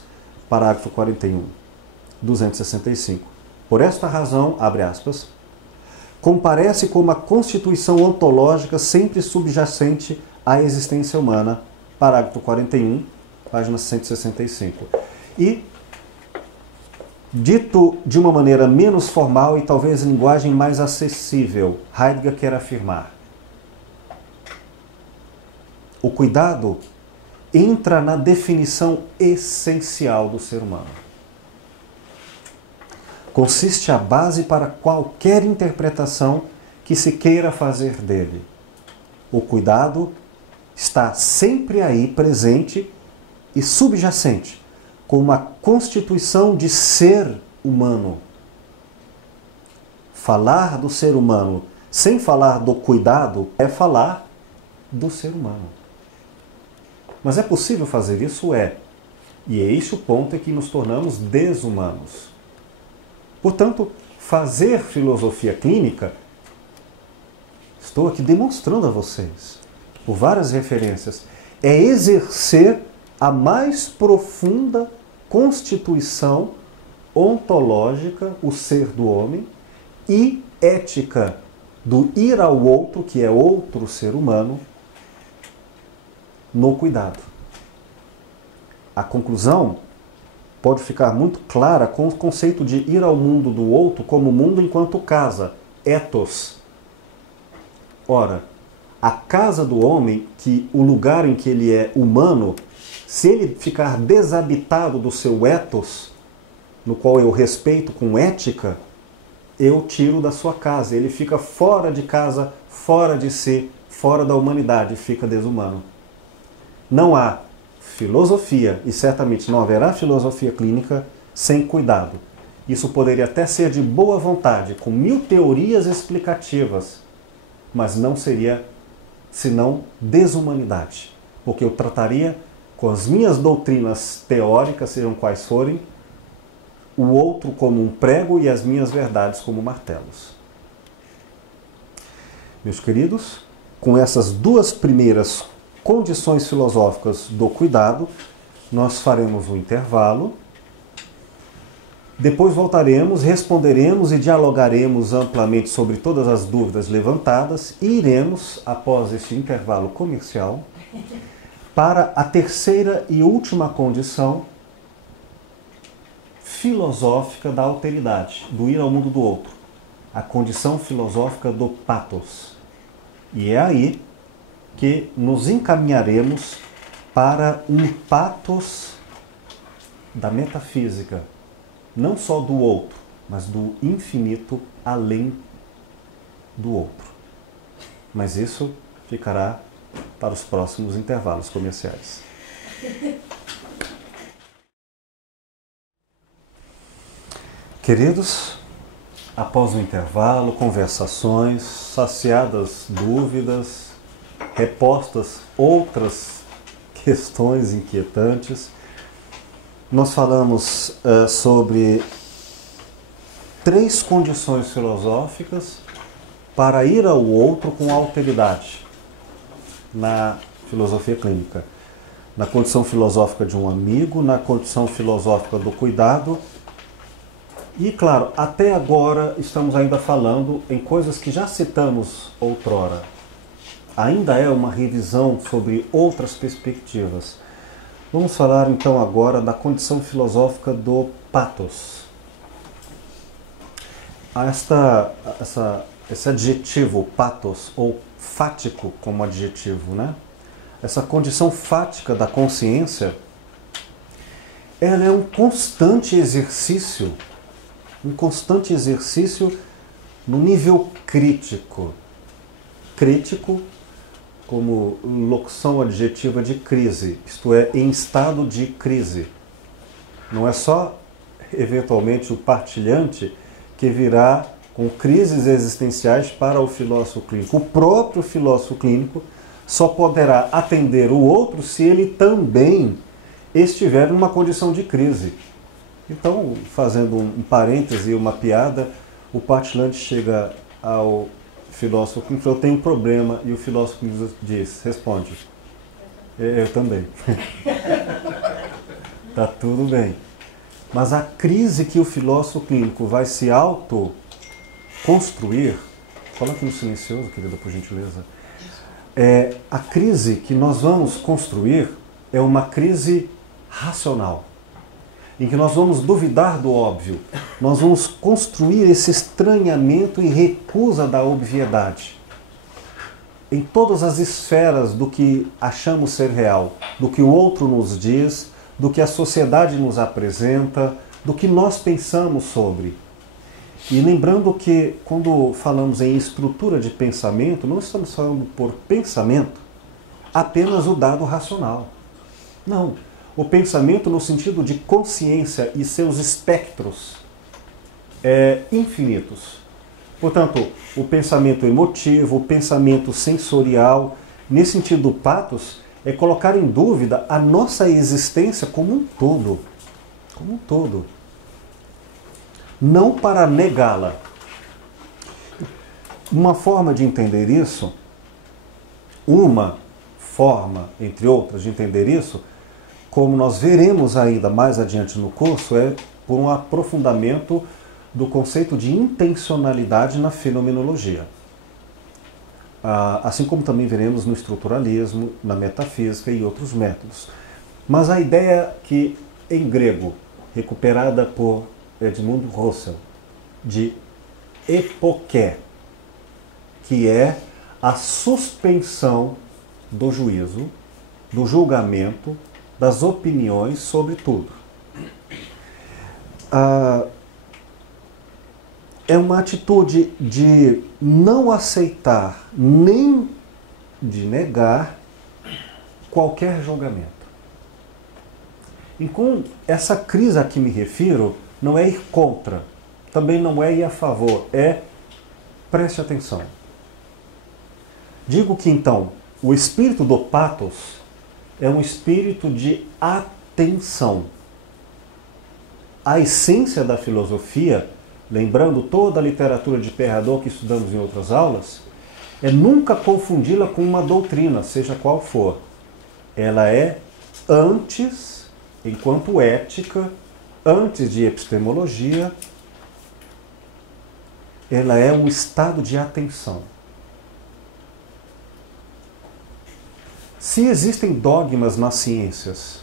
Parágrafo 41, 265. Por esta razão, abre aspas, comparece como a constituição ontológica sempre subjacente à existência humana. Parágrafo 41, página 165. E, dito de uma maneira menos formal e talvez linguagem mais acessível, Heidegger quer afirmar: o cuidado entra na definição essencial do ser humano. Consiste a base para qualquer interpretação que se queira fazer dele. O cuidado está sempre aí presente e subjacente, como a constituição de ser humano. Falar do ser humano sem falar do cuidado é falar do ser humano. Mas é possível fazer isso? É. E é esse o ponto em que nos tornamos desumanos. Portanto, fazer filosofia clínica estou aqui demonstrando a vocês, por várias referências, é exercer a mais profunda constituição ontológica, o ser do homem, e ética do ir ao outro, que é outro ser humano, no cuidado. A conclusão pode ficar muito clara com o conceito de ir ao mundo do outro como mundo enquanto casa, ethos. Ora, a casa do homem, que o lugar em que ele é humano, se ele ficar desabitado do seu ethos, no qual eu respeito com ética, eu tiro da sua casa. Ele fica fora de casa, fora de si, fora da humanidade, fica desumano. Não há filosofia, e certamente não haverá filosofia clínica, sem cuidado. Isso poderia até ser de boa vontade, com 1000 teorias explicativas, mas não seria senão desumanidade, porque eu trataria com as minhas doutrinas teóricas, sejam quais forem, o outro como um prego e as minhas verdades como martelos. Meus queridos, com essas duas primeiras condições filosóficas do cuidado, nós faremos um intervalo. Depois voltaremos, responderemos e dialogaremos amplamente sobre todas as dúvidas levantadas e iremos, após este intervalo comercial, para a terceira e última condição filosófica da alteridade, do ir ao mundo do outro, a condição filosófica do pathos. E é aí que nos encaminharemos para um pathos da metafísica, não só do outro, mas do infinito além do outro. Mas isso ficará para os próximos intervalos comerciais. Queridos, após o intervalo, conversações, saciadas dúvidas, repostas outras questões inquietantes, nós falamos sobre 3 condições filosóficas para ir ao outro com alteridade na filosofia clínica. Na condição filosófica de um amigo, na condição filosófica do cuidado. E, claro, até agora estamos ainda falando em coisas que já citamos outrora. Ainda é uma revisão sobre outras perspectivas. Vamos falar então agora da condição filosófica do pathos. Esse adjetivo pathos, ou fático como adjetivo, né? Essa condição fática da consciência, ela é um constante exercício no nível crítico. Crítico como locução adjetiva de crise, isto é, em estado de crise. Não é só, eventualmente, o partilhante que virá com crises existenciais para o filósofo clínico. O próprio filósofo clínico só poderá atender o outro se ele também estiver numa condição de crise. Então, fazendo um parêntese e uma piada, o partilante chega ao filósofo clínico, eu tenho um problema, e o filósofo clínico responde, eu também. Tá tudo bem. Mas a crise que o filósofo clínico vai se autoconstruir, fala aqui no silencioso, querida, por gentileza, a crise que nós vamos construir é uma crise racional, em que nós vamos duvidar do óbvio, nós vamos construir esse estranhamento e recusa da obviedade. Em todas as esferas do que achamos ser real, do que o outro nos diz, do que a sociedade nos apresenta, do que nós pensamos sobre. E lembrando que quando falamos em estrutura de pensamento, não estamos falando por pensamento apenas o dado racional. Não. O pensamento no sentido de consciência e seus espectros infinitos. Portanto, o pensamento emotivo, o pensamento sensorial, nesse sentido do pathos, é colocar em dúvida a nossa existência como um todo. Como um todo. Não para negá-la. uma forma de entender isso, uma forma, entre outras, de entender isso, como nós veremos ainda mais adiante no curso, é por um aprofundamento do conceito de intencionalidade na fenomenologia. Assim como também veremos no estruturalismo, na metafísica e outros métodos. Mas a ideia que, em grego, recuperada por Edmund Husserl, de epoké, que é a suspensão do juízo, do julgamento, das opiniões sobre tudo. É uma atitude de não aceitar nem de negar qualquer julgamento. E com essa crise a que me refiro, não é ir contra, também não é ir a favor, é preste atenção. Digo que então, o espírito do pathos é um espírito de atenção. A essência da filosofia, lembrando toda a literatura de Perrador que estudamos em outras aulas, é nunca confundi-la com uma doutrina, seja qual for. Ela é antes, enquanto ética, antes de epistemologia, ela é um estado de atenção. Se existem dogmas nas ciências,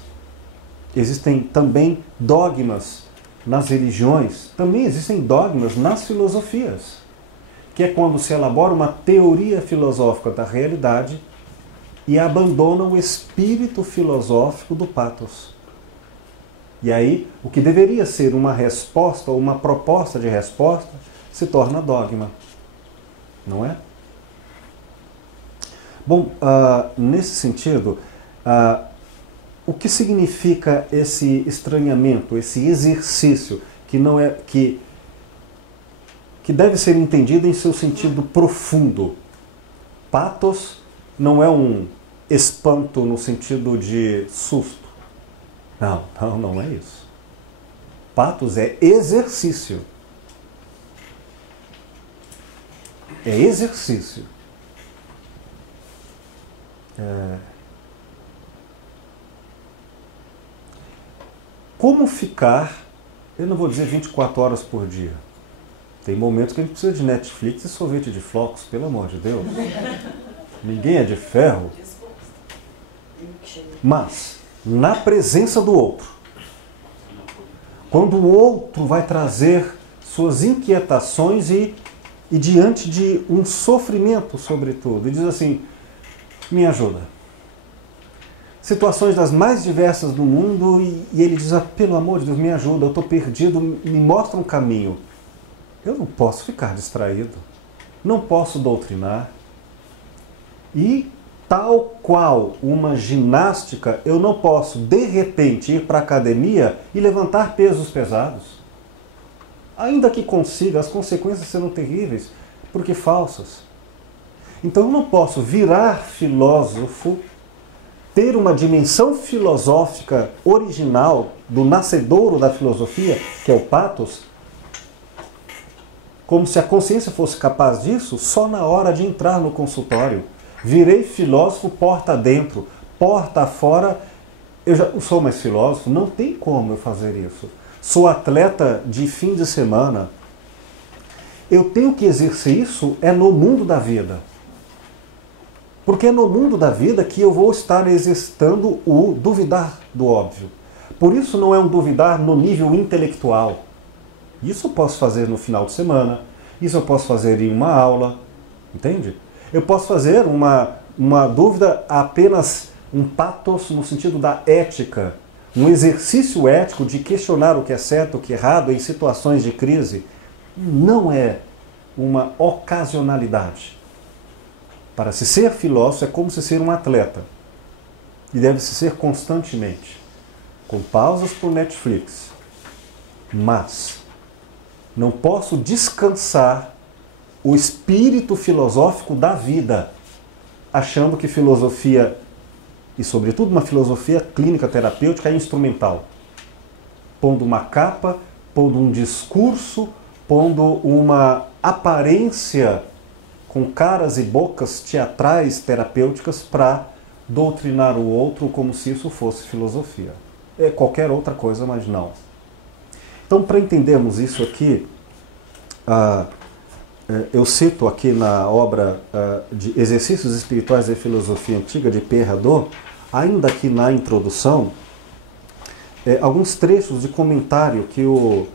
existem também dogmas nas religiões, também existem dogmas nas filosofias, que é quando se elabora uma teoria filosófica da realidade e abandona o espírito filosófico do pathos. E aí, o que deveria ser uma resposta ou uma proposta de resposta se torna dogma, não é? Bom, nesse sentido, o que significa esse estranhamento, esse exercício que não é que deve ser entendido em seu sentido profundo? Pathos não é um espanto no sentido de susto. Não é isso. Pathos é exercício. É exercício. Como ficar, eu não vou dizer 24 horas por dia. Tem momentos que a gente precisa de Netflix e sorvete de flocos, pelo amor de Deus. Ninguém é de ferro. Mas, na presença do outro, quando o outro vai trazer suas inquietações e diante de um sofrimento, sobretudo, e diz assim, me ajuda. Situações das mais diversas do mundo e ele diz, pelo amor de Deus, me ajuda, eu estou perdido, me mostra um caminho. Eu não posso ficar distraído, não posso doutrinar. E, tal qual uma ginástica, eu não posso, de repente, ir para a academia e levantar pesos pesados. Ainda que consiga, as consequências serão terríveis, porque falsas. Então eu não posso virar filósofo, ter uma dimensão filosófica original do nascedouro da filosofia, que é o pathos, como se a consciência fosse capaz disso só na hora de entrar no consultório. Virei filósofo porta dentro, porta fora, eu já não sou mais filósofo, não tem como eu fazer isso. Sou atleta de fim de semana. Eu tenho que exercer isso no mundo da vida. Porque é no mundo da vida que eu vou estar exercitando o duvidar do óbvio. Por isso não é um duvidar no nível intelectual. Isso eu posso fazer no final de semana, isso eu posso fazer em uma aula, entende? Eu posso fazer uma dúvida apenas um pathos no sentido da ética, um exercício ético de questionar o que é certo, o que é errado em situações de crise. Não é uma ocasionalidade. Para se ser filósofo é como se ser um atleta. E deve-se ser constantemente, com pausas por Netflix. Mas não posso descansar o espírito filosófico da vida, achando que filosofia, e sobretudo uma filosofia clínica terapêutica, é instrumental. Pondo uma capa, pondo um discurso, pondo uma aparência com caras e bocas teatrais terapêuticas para doutrinar o outro como se isso fosse filosofia. É qualquer outra coisa, mas não. Então, para entendermos isso aqui, eu cito aqui na obra de Exercícios Espirituais e Filosofia Antiga, de Pierre Hadot, ainda aqui na introdução, alguns trechos de comentário que o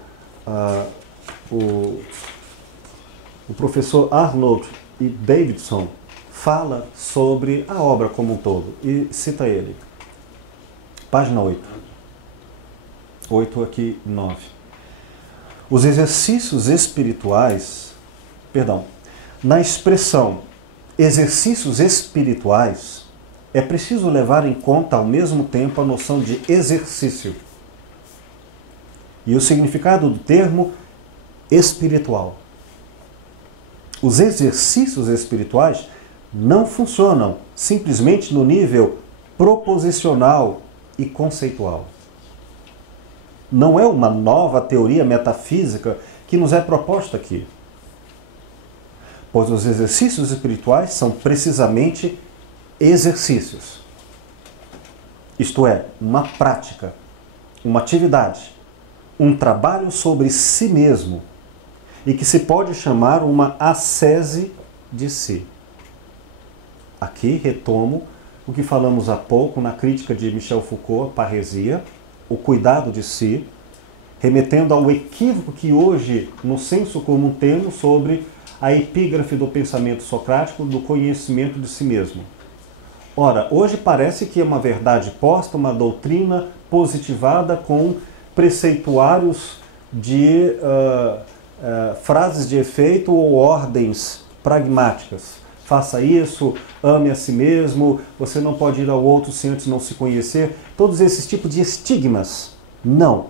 professor Arnold e Davidson fala sobre a obra como um todo. E cita ele. Página 8. 8 aqui, 9. Os exercícios espirituais, na expressão exercícios espirituais, é preciso levar em conta ao mesmo tempo a noção de exercício e o significado do termo espiritual. Os exercícios espirituais não funcionam simplesmente no nível proposicional e conceitual. Não é uma nova teoria metafísica que nos é proposta aqui. Pois os exercícios espirituais são precisamente exercícios. Isto é, uma prática, uma atividade, um trabalho sobre si mesmo, e que se pode chamar uma ascese de si. Aqui retomo o que falamos há pouco na crítica de Michel Foucault, a parresia, o cuidado de si, remetendo ao equívoco que hoje, no senso comum, temos sobre a epígrafe do pensamento socrático do conhecimento de si mesmo. Ora, hoje parece que é uma verdade posta, uma doutrina positivada com preceituários de frases de efeito ou ordens pragmáticas. Faça isso, ame a si mesmo, você não pode ir ao outro se antes não se conhecer. Todos esses tipos de estigmas. Não.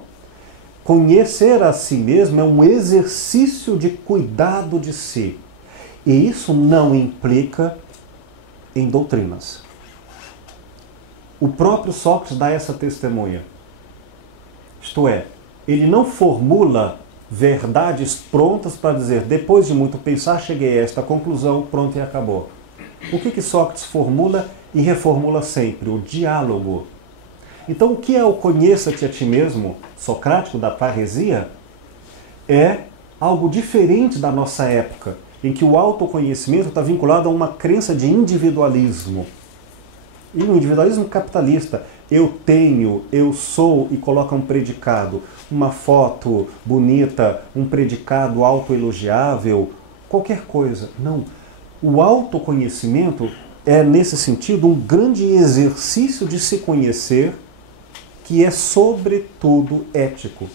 Conhecer a si mesmo é um exercício de cuidado de si. E isso não implica em doutrinas. O próprio Sócrates dá essa testemunha. Isto é, ele não formula verdades prontas para dizer, depois de muito pensar, cheguei a esta conclusão, pronto e acabou. O que Sócrates formula e reformula sempre? O diálogo. Então, o que é o conheça-te a ti mesmo, socrático, da parresia? É algo diferente da nossa época, em que o autoconhecimento está vinculado a uma crença de individualismo. E no individualismo capitalista, eu tenho, eu sou, e coloca um predicado, uma foto bonita, um predicado autoelogiável, qualquer coisa. Não. O autoconhecimento é, nesse sentido, um grande exercício de se conhecer, que é, sobretudo, ético.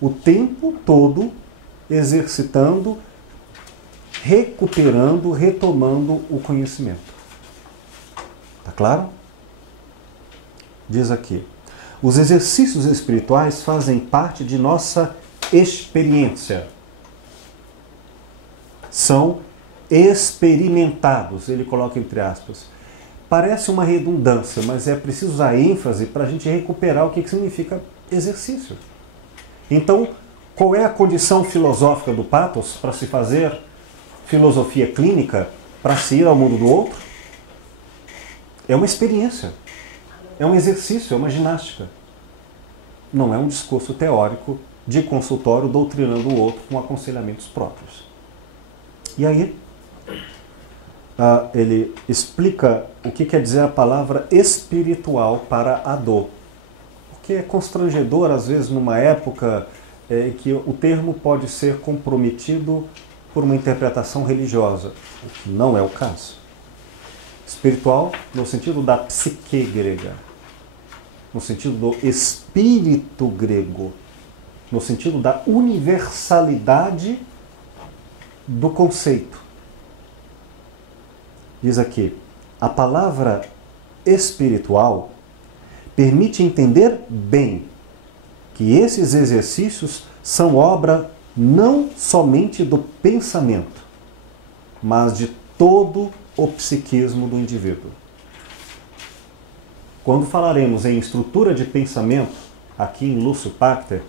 O tempo todo exercitando, recuperando, retomando o conhecimento. Tá claro? Diz aqui, os exercícios espirituais fazem parte de nossa experiência. São experimentados, ele coloca entre aspas. Parece uma redundância, mas é preciso usar ênfase para a gente recuperar o que significa exercício. Então, qual é a condição filosófica do pathos para se fazer filosofia clínica, para se ir ao mundo do outro? É uma experiência. É um exercício, é uma ginástica. Não é um discurso teórico de consultório doutrinando o outro com aconselhamentos próprios. E aí, ele explica o que quer dizer a palavra espiritual para Hadot. Porque é constrangedor, às vezes, numa época em que o termo pode ser comprometido por uma interpretação religiosa. O que não é o caso. Espiritual no sentido da psique grega, no sentido do espírito grego, no sentido da universalidade do conceito. Diz aqui, a palavra espiritual permite entender bem que esses exercícios são obra não somente do pensamento, mas de todo o psiquismo do indivíduo. Quando falaremos em estrutura de pensamento, aqui em Lúcio Pachter,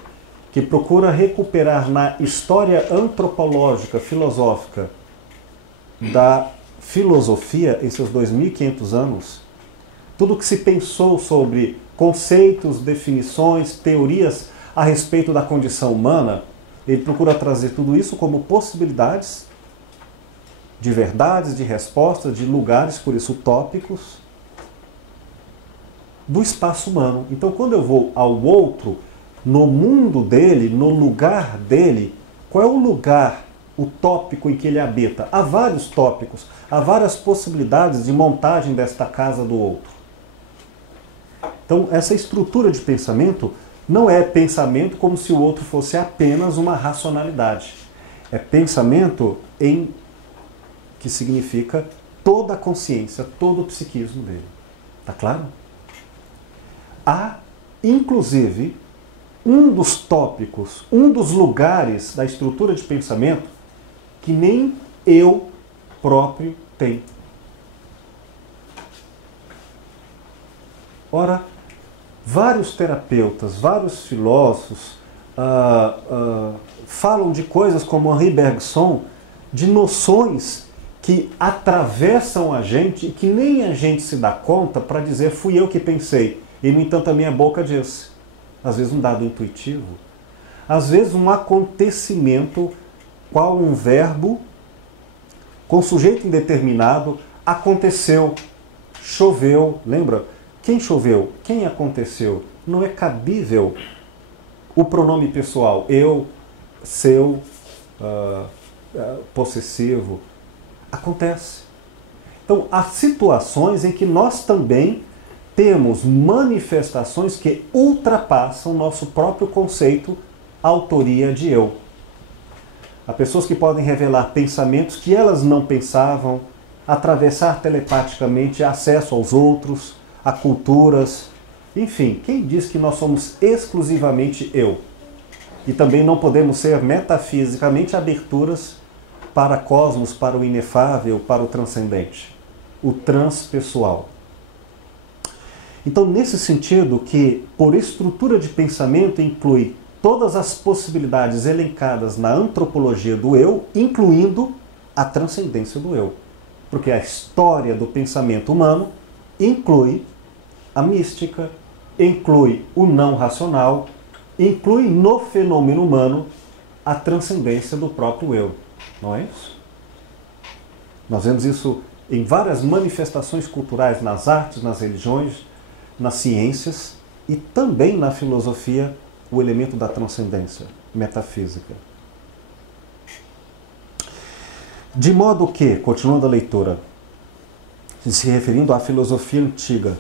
que procura recuperar na história antropológica, filosófica, da filosofia em seus 2.500 anos, tudo que se pensou sobre conceitos, definições, teorias a respeito da condição humana, ele procura trazer tudo isso como possibilidades de verdades, de respostas, de lugares, por isso utópicos, do espaço humano. Então, quando eu vou ao outro, no mundo dele, no lugar dele, qual é o lugar utópico em que ele habita? Há vários tópicos, há várias possibilidades de montagem desta casa do outro. Então, essa estrutura de pensamento não é pensamento como se o outro fosse apenas uma racionalidade. É pensamento que significa toda a consciência, todo o psiquismo dele. Tá claro? Há, inclusive, um dos tópicos, um dos lugares da estrutura de pensamento que nem eu próprio tenho. Ora, vários terapeutas, vários filósofos falam de coisas como Henri Bergson, de noções que atravessam a gente e que nem a gente se dá conta para dizer fui eu que pensei. E, no entanto, a minha boca diz. Às vezes um dado intuitivo, às vezes um acontecimento, qual um verbo, com sujeito indeterminado, aconteceu, choveu, lembra? Quem choveu? Quem aconteceu? Não é cabível o pronome pessoal, eu, seu, possessivo. Acontece. Então, há situações em que nós também temos manifestações que ultrapassam nosso próprio conceito, autoria de eu. Há pessoas que podem revelar pensamentos que elas não pensavam, atravessar telepaticamente acesso aos outros, a culturas. Enfim, quem diz que nós somos exclusivamente eu? E também não podemos ser metafisicamente aberturas para cosmos, para o inefável, para o transcendente, o transpessoal. Então, nesse sentido que, por estrutura de pensamento, inclui todas as possibilidades elencadas na antropologia do eu, incluindo a transcendência do eu. Porque a história do pensamento humano inclui a mística, inclui o não racional, inclui no fenômeno humano a transcendência do próprio eu. Não é isso? Nós vemos isso em várias manifestações culturais, nas artes, nas religiões, nas ciências e também na filosofia, o elemento da transcendência metafísica. De modo que, continuando a leitura, se referindo à filosofia antiga,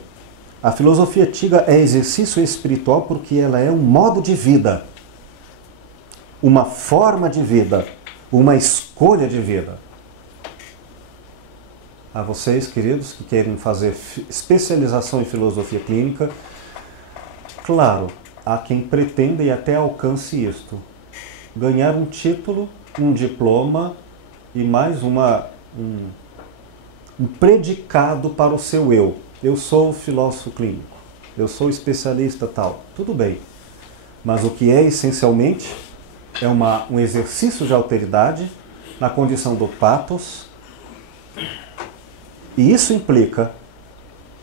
a filosofia antiga é exercício espiritual porque ela é um modo de vida, uma forma de vida, uma escolha de vida. A vocês, queridos, que querem fazer especialização em filosofia clínica, claro, há quem pretenda e até alcance isto. Ganhar um título, um diploma e mais um predicado para o seu eu. Eu sou filósofo clínico, eu sou especialista tal. Tudo bem. Mas o que é essencialmente é um exercício de alteridade na condição do pathos. E isso implica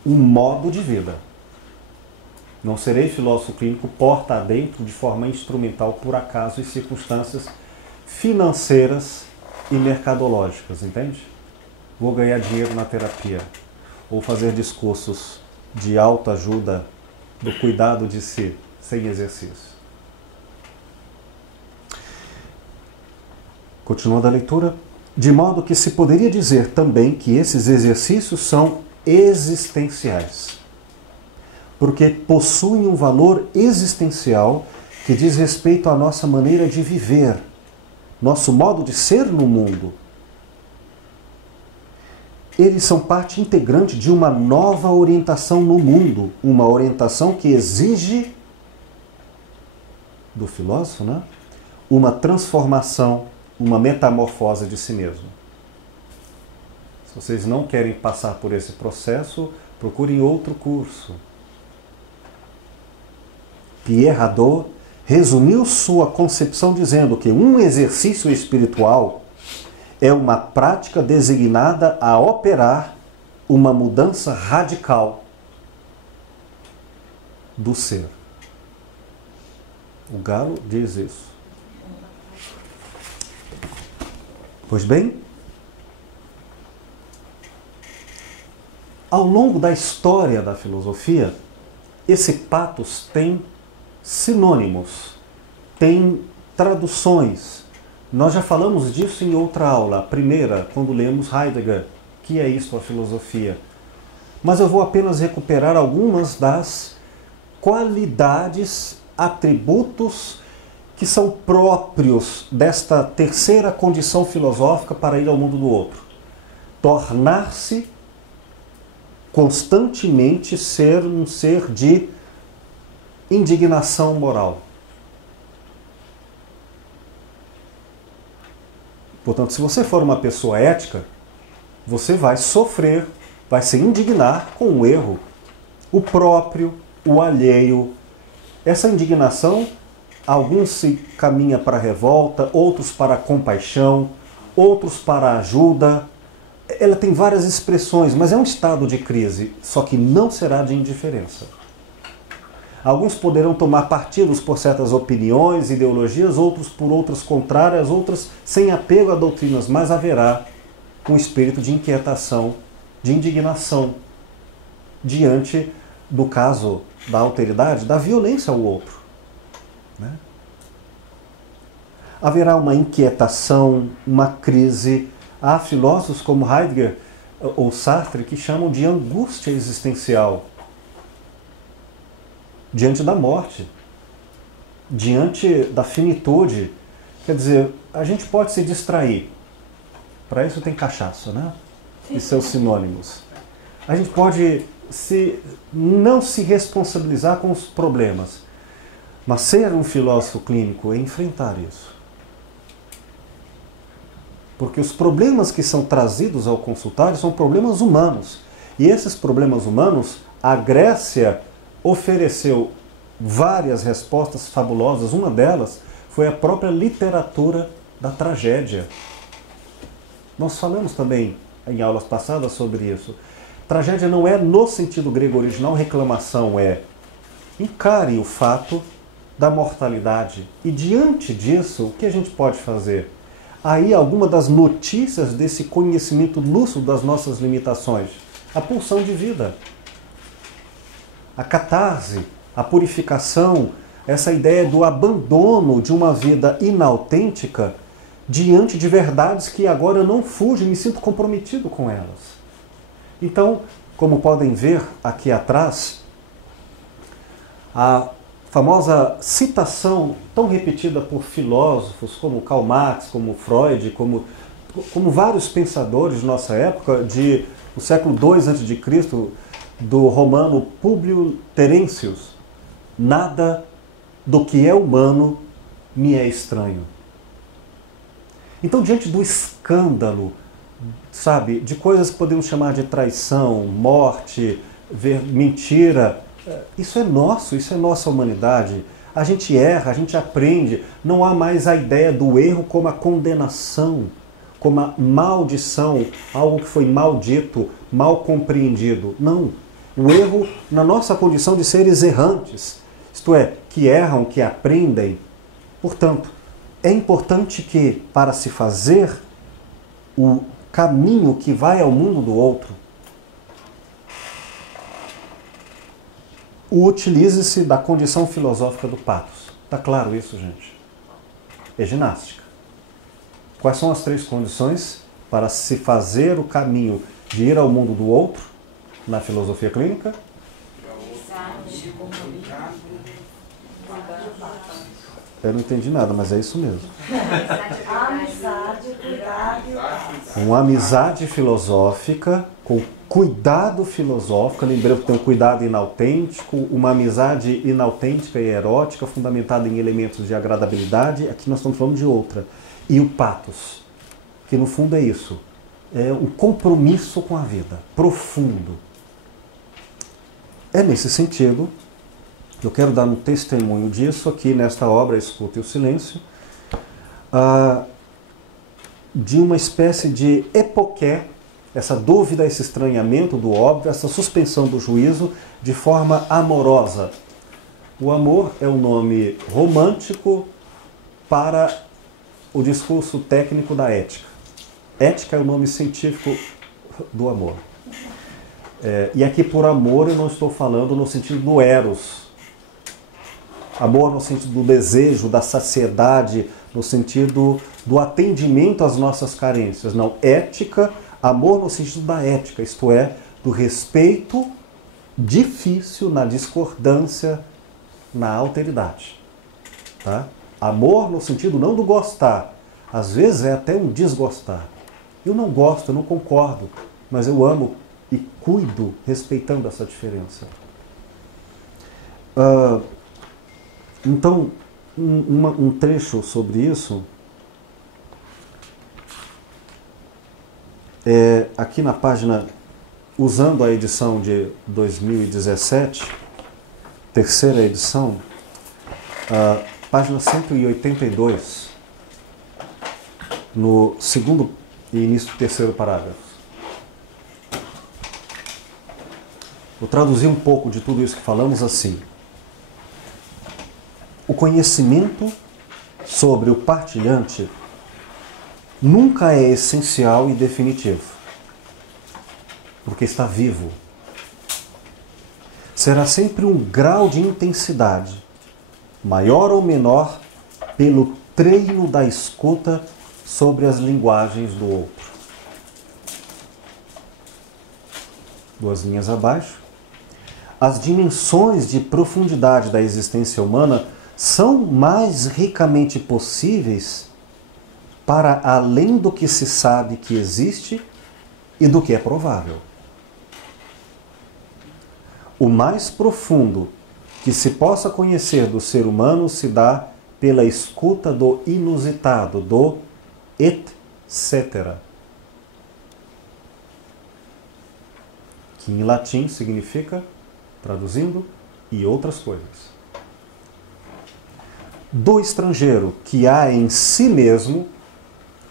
um modo de vida. Não serei filósofo clínico porta adentro de forma instrumental por acaso e circunstâncias financeiras e mercadológicas, entende? Vou ganhar dinheiro na terapia, ou fazer discursos de autoajuda, do cuidado de si, sem exercício. Continuando a leitura. De modo que se poderia dizer também que esses exercícios são existenciais, porque possuem um valor existencial que diz respeito à nossa maneira de viver, nosso modo de ser no mundo. Eles são parte integrante de uma nova orientação no mundo, uma orientação que exige do filósofo, né? Uma transformação, uma metamorfose de si mesmo. Se vocês não querem passar por esse processo, procurem outro curso. Pierre Hadot resumiu sua concepção dizendo que um exercício espiritual é uma prática designada a operar uma mudança radical do ser. O Galo diz isso. Pois bem, ao longo da história da filosofia, esse pathos tem sinônimos, tem traduções. Nós já falamos disso em outra aula, a primeira, quando lemos Heidegger, que é isto a filosofia. Mas eu vou apenas recuperar algumas das qualidades, atributos que são próprios desta terceira condição filosófica para ir ao mundo do outro. Tornar-se constantemente ser um ser de indignação moral. Portanto, se você for uma pessoa ética, você vai sofrer, vai se indignar com o erro, o próprio, o alheio. Essa indignação, alguns se caminha para a revolta, outros para a compaixão, outros para a ajuda. Ela tem várias expressões, mas é um estado de crise, só que não será de indiferença. Alguns poderão tomar partidos por certas opiniões, ideologias, outros por outras contrárias, outras sem apego a doutrinas, mas haverá um espírito de inquietação, de indignação, diante do caso da alteridade, da violência ao outro. Né? Haverá uma inquietação, uma crise. Há filósofos como Heidegger ou Sartre que chamam de angústia existencial. Diante da morte, diante da finitude. Quer dizer, a gente pode se distrair. Para isso tem cachaça, né? E seus sinônimos. A gente pode não se responsabilizar com os problemas. Mas ser um filósofo clínico é enfrentar isso. Porque os problemas que são trazidos ao consultório são problemas humanos. E esses problemas humanos, a Grécia ofereceu várias respostas fabulosas. Uma delas foi a própria literatura da tragédia. Nós falamos também em aulas passadas sobre isso. Tragédia não é, no sentido grego original, reclamação, é encare o fato da mortalidade. E diante disso, o que a gente pode fazer? Aí alguma das notícias desse conhecimento lúcido das nossas limitações. A pulsão de vida. A catarse, a purificação, essa ideia do abandono de uma vida inautêntica diante de verdades que agora eu não fujo e me sinto comprometido com elas. Então, como podem ver aqui atrás, a famosa citação tão repetida por filósofos como Karl Marx, como Freud, como vários pensadores de nossa época, do século II a.C., do romano Públio Terêncius: nada do que é humano me é estranho. Então, diante do escândalo, sabe, de coisas que podemos chamar de traição, morte, mentira, isso é nosso, isso é nossa humanidade. A gente erra, a gente aprende. Não há mais a ideia do erro como a condenação, como a maldição, algo que foi maldito, mal compreendido. Não. O erro na nossa condição de seres errantes, isto é, que erram, que aprendem. Portanto, é importante que, para se fazer o caminho que vai ao mundo do outro, utilize-se da condição filosófica do pathos. Está claro isso, gente? É ginástica. Quais são as 3 condições para se fazer o caminho de ir ao mundo do outro na filosofia clínica? Eu não entendi nada, mas é isso mesmo. Amizade, cuidado e o pathos. Uma amizade filosófica com cuidado filosófico. Lembrando que tem um cuidado inautêntico, uma amizade inautêntica e erótica fundamentada em elementos de agradabilidade. Aqui nós estamos falando de outra. E o pathos, que no fundo é isso. É um compromisso com a vida, profundo. É nesse sentido que eu quero dar um testemunho disso aqui nesta obra, Escuta e o Silêncio. de uma espécie de epoqué, essa dúvida, esse estranhamento do óbvio, essa suspensão do juízo de forma amorosa. O amor é um nome romântico para o discurso técnico da ética. Ética é o nome científico do amor. E aqui por amor eu não estou falando no sentido do eros. Amor no sentido do desejo, da saciedade, no sentido do atendimento às nossas carências. Não, ética, amor no sentido da ética, isto é, do respeito difícil na discordância, na alteridade. Tá? Amor no sentido não do gostar, às vezes é até um desgostar. Eu não gosto, eu não concordo, mas eu amo e cuido respeitando essa diferença. Então, um trecho sobre isso aqui na página, usando a edição de 2017, terceira edição, página 182, no segundo e início do terceiro parágrafo. Vou traduzir um pouco de tudo isso que falamos assim. O conhecimento sobre o partilhante nunca é essencial e definitivo, porque está vivo. Será sempre um grau de intensidade, maior ou menor, pelo treino da escuta sobre as linguagens do outro. Duas linhas abaixo. As dimensões de profundidade da existência humana são mais ricamente possíveis para além do que se sabe que existe e do que é provável. O mais profundo que se possa conhecer do ser humano se dá pela escuta do inusitado, do etc., que em latim significa, traduzindo, e outras coisas. Do estrangeiro, que há em si mesmo,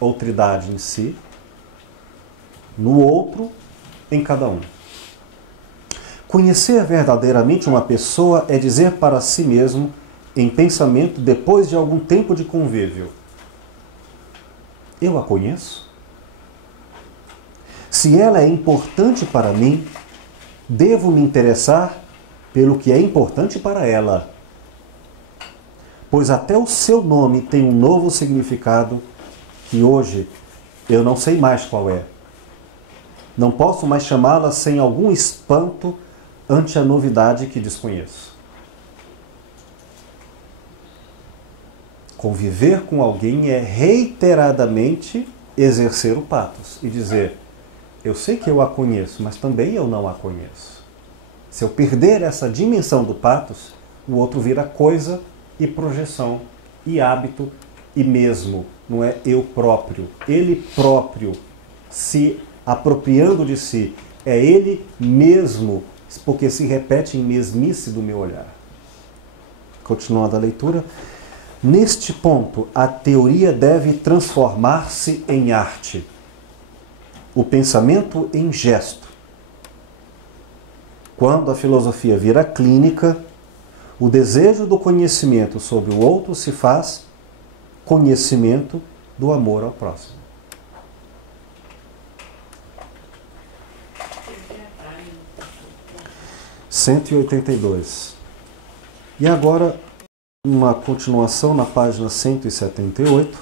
outridade em si, no outro, em cada um. Conhecer verdadeiramente uma pessoa é dizer para si mesmo, em pensamento, depois de algum tempo de convívio: eu a conheço? Se ela é importante para mim, devo me interessar pelo que é importante para ela. Pois até o seu nome tem um novo significado que hoje eu não sei mais qual é. Não posso mais chamá-la sem algum espanto ante a novidade que desconheço. Conviver com alguém é reiteradamente exercer o patos e dizer: eu sei que eu a conheço, mas também eu não a conheço. Se eu perder essa dimensão do patos, o outro vira coisa e projeção e hábito e mesmo, não é eu próprio. Ele próprio se apropriando de si, é ele mesmo, porque se repete em mesmice do meu olhar. Continuando a leitura. Neste ponto, a teoria deve transformar-se em arte, o pensamento em gesto. Quando a filosofia vira clínica, o desejo do conhecimento sobre o outro se faz conhecimento do amor ao próximo. (182). E agora, uma continuação na página 178,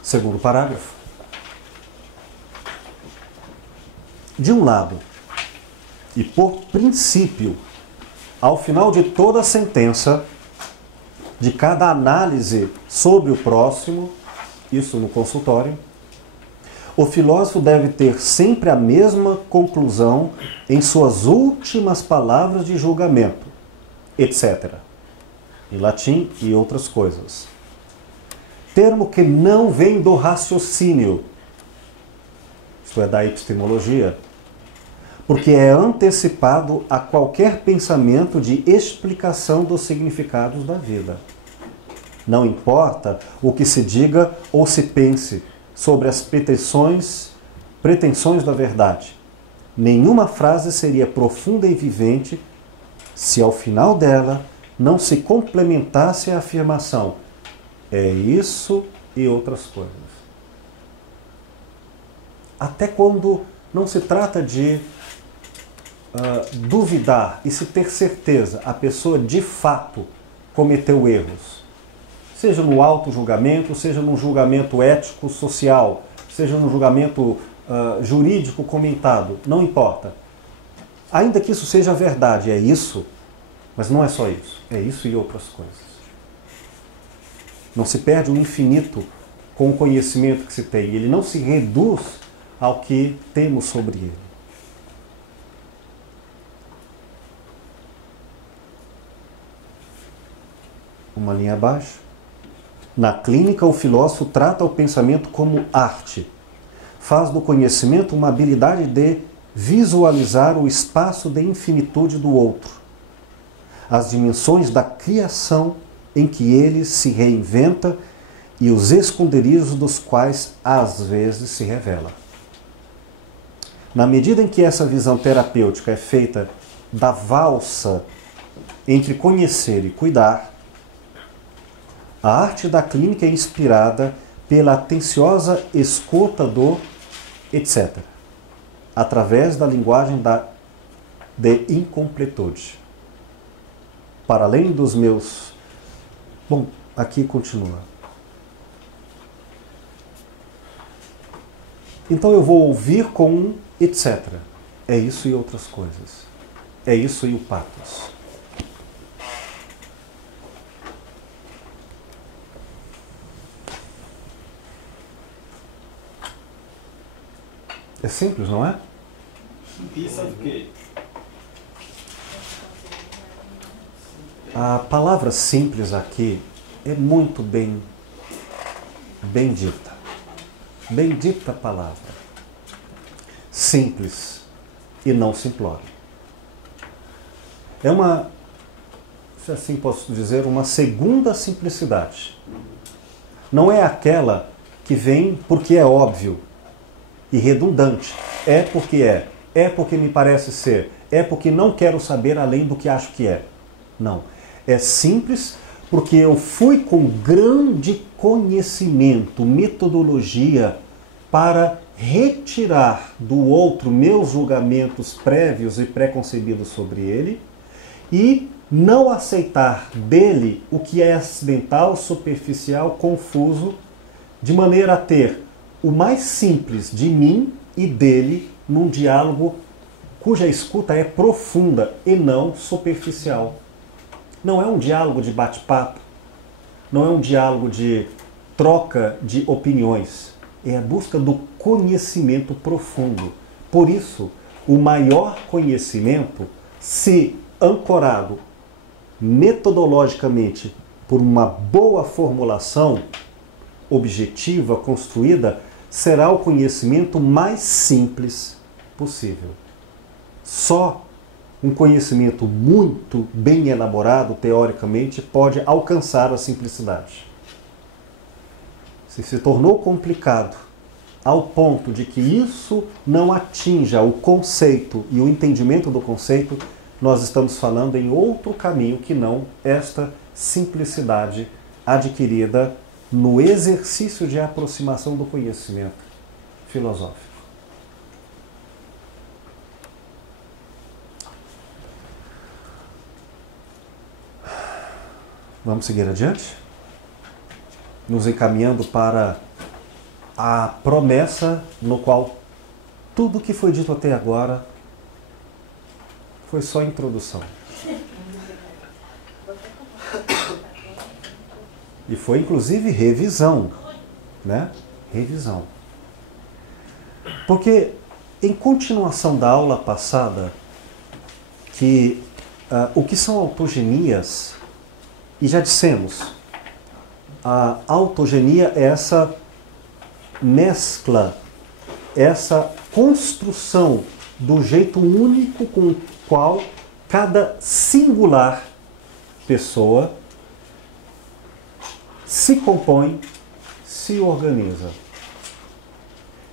segundo parágrafo. De um lado, e por princípio, ao final de toda a sentença, de cada análise sobre o próximo, isso no consultório, o filósofo deve ter sempre a mesma conclusão em suas últimas palavras de julgamento, etc. Em latim e outras coisas. Termo que não vem do raciocínio, isto é, da epistemologia, porque é antecipado a qualquer pensamento de explicação dos significados da vida. Não importa o que se diga ou se pense sobre as pretensões da verdade. Nenhuma frase seria profunda e vivente se ao final dela não se complementasse a afirmação: é isso e outras coisas. Até quando não se trata de duvidar e se ter certeza a pessoa de fato cometeu erros, seja no auto-julgamento, seja num julgamento ético, social, seja num julgamento jurídico comentado, não importa. Ainda que isso seja verdade, é isso, mas não é só isso, é isso e outras coisas. Não se perde o infinito com o conhecimento que se tem, ele não se reduz ao que temos sobre ele. Uma linha abaixo. Na clínica, o filósofo trata o pensamento como arte. Faz do conhecimento uma habilidade de visualizar o espaço de infinitude do outro, as dimensões da criação em que ele se reinventa e os esconderijos dos quais às vezes se revela. Na medida em que essa visão terapêutica é feita da valsa entre conhecer e cuidar, a arte da clínica é inspirada pela atenciosa escuta do etc., através da linguagem de incompletude. Para além dos meus... Bom, aqui continua. Então eu vou ouvir com um etc. É isso e outras coisas. É isso e o patos. É simples, não é? Isso é o quê? A palavra simples aqui é muito bem dita. Bendita palavra. Simples e não simplório. É uma, se assim posso dizer, uma segunda simplicidade. Não é aquela que vem porque é óbvio e redundante. É porque me parece ser, é porque não quero saber além do que acho que é. Não. É simples porque eu fui com grande conhecimento, metodologia para retirar do outro meus julgamentos prévios e preconcebidos sobre ele e não aceitar dele o que é acidental, superficial, confuso, de maneira a ter o mais simples de mim e dele num diálogo cuja escuta é profunda e não superficial. Não é um diálogo de bate-papo, não é um diálogo de troca de opiniões, é a busca do conhecimento profundo. Por isso, o maior conhecimento, se ancorado metodologicamente por uma boa formulação objetiva, construída, será o conhecimento mais simples possível. Só um conhecimento muito bem elaborado, teoricamente, pode alcançar a simplicidade. Se tornou complicado ao ponto de que isso não atinja o conceito e o entendimento do conceito, nós estamos falando em outro caminho que não esta simplicidade adquirida no exercício de aproximação do conhecimento filosófico. Vamos seguir adiante? Nos encaminhando para a promessa no qual tudo que foi dito até agora foi só introdução. E foi inclusive revisão, né? Revisão. Porque em continuação da aula passada, que o que são autogenias, e já dissemos, a autogenia é essa mescla, essa construção do jeito único com o qual cada singular pessoa se compõe, se organiza.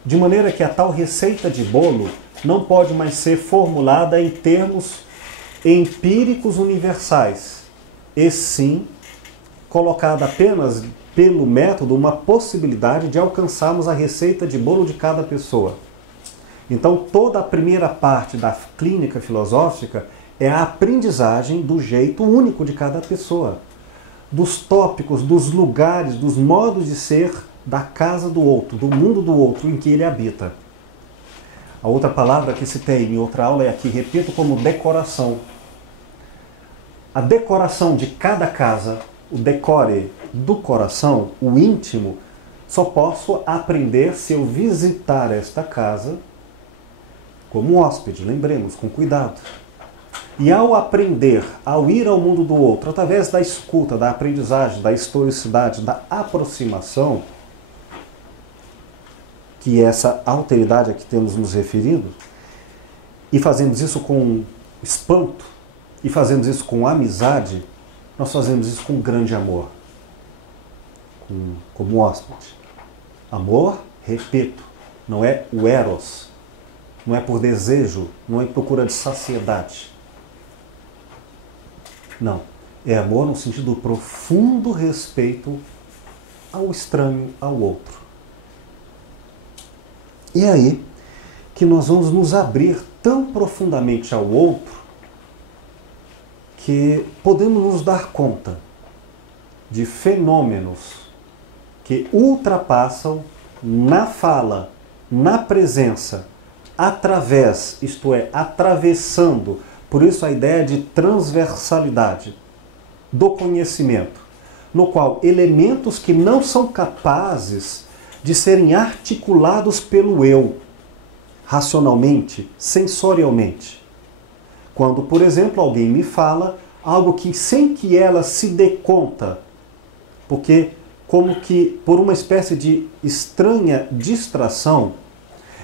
De maneira que a tal receita de bolo não pode mais ser formulada em termos empíricos universais, e sim colocada apenas pelo método uma possibilidade de alcançarmos a receita de bolo de cada pessoa. Então toda a primeira parte da clínica filosófica é a aprendizagem do jeito único de cada pessoa, dos tópicos, dos lugares, dos modos de ser da casa do outro, do mundo do outro em que ele habita. A outra palavra que citei em outra aula é aqui, repito, como decoração. A decoração de cada casa, o decore do coração, o íntimo, só posso aprender se eu visitar esta casa como hóspede, lembremos, com cuidado. E ao aprender, ao ir ao mundo do outro, através da escuta, da aprendizagem, da historicidade, da aproximação, que é essa alteridade a que temos nos referido, e fazemos isso com espanto, e fazemos isso com amizade, nós fazemos isso com grande amor, como hóspede. Amor, repito, não é o eros, não é por desejo, não é procura de saciedade. Não, é amor no sentido do profundo respeito ao estranho, ao outro. E é aí que nós vamos nos abrir tão profundamente ao outro que podemos nos dar conta de fenômenos que ultrapassam na fala, na presença, através, isto é, atravessando, por isso a ideia de transversalidade do conhecimento, no qual elementos que não são capazes de serem articulados pelo eu, racionalmente, sensorialmente. Quando, por exemplo, alguém me fala algo que sem que ela se dê conta, porque como que por uma espécie de estranha distração,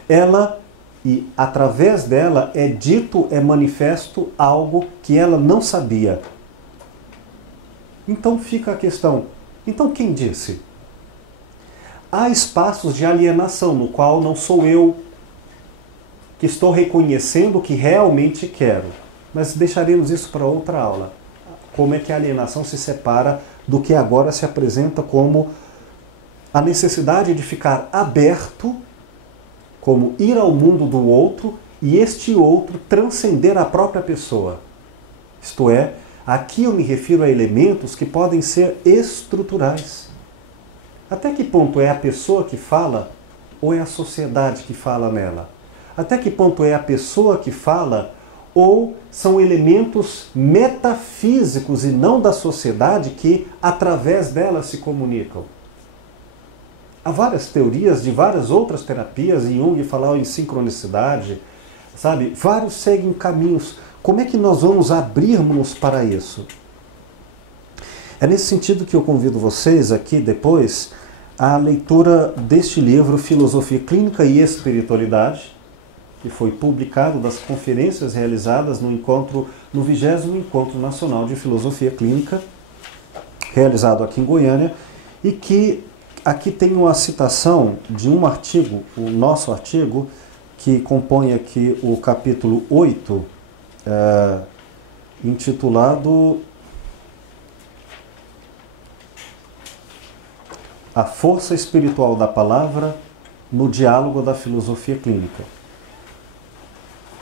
ela, e através dela é dito, é manifesto algo que ela não sabia. Então fica a questão, então quem disse? Há espaços de alienação no qual não sou eu que estou reconhecendo o que realmente quero. Mas deixaremos isso para outra aula. Como é que a alienação se separa do que agora se apresenta como a necessidade de ficar aberto, como ir ao mundo do outro e este outro transcender a própria pessoa. Isto é, aqui eu me refiro a elementos que podem ser estruturais. Até que ponto é a pessoa que fala ou é a sociedade que fala nela? Até que ponto é a pessoa que fala ou são elementos metafísicos e não da sociedade que, através dela, se comunicam? Há várias teorias de várias outras terapias, e Jung falava em sincronicidade, sabe? Vários seguem caminhos. Como é que nós vamos abrirmos para isso? É nesse sentido que eu convido vocês aqui depois à leitura deste livro, Filosofia Clínica e Espiritualidade, que foi publicado das conferências realizadas no 20º Encontro Nacional de Filosofia Clínica, realizado aqui em Goiânia, e que aqui tem uma citação de um artigo, o nosso artigo, que compõe aqui o capítulo 8, intitulado A Força Espiritual da Palavra no Diálogo da Filosofia Clínica.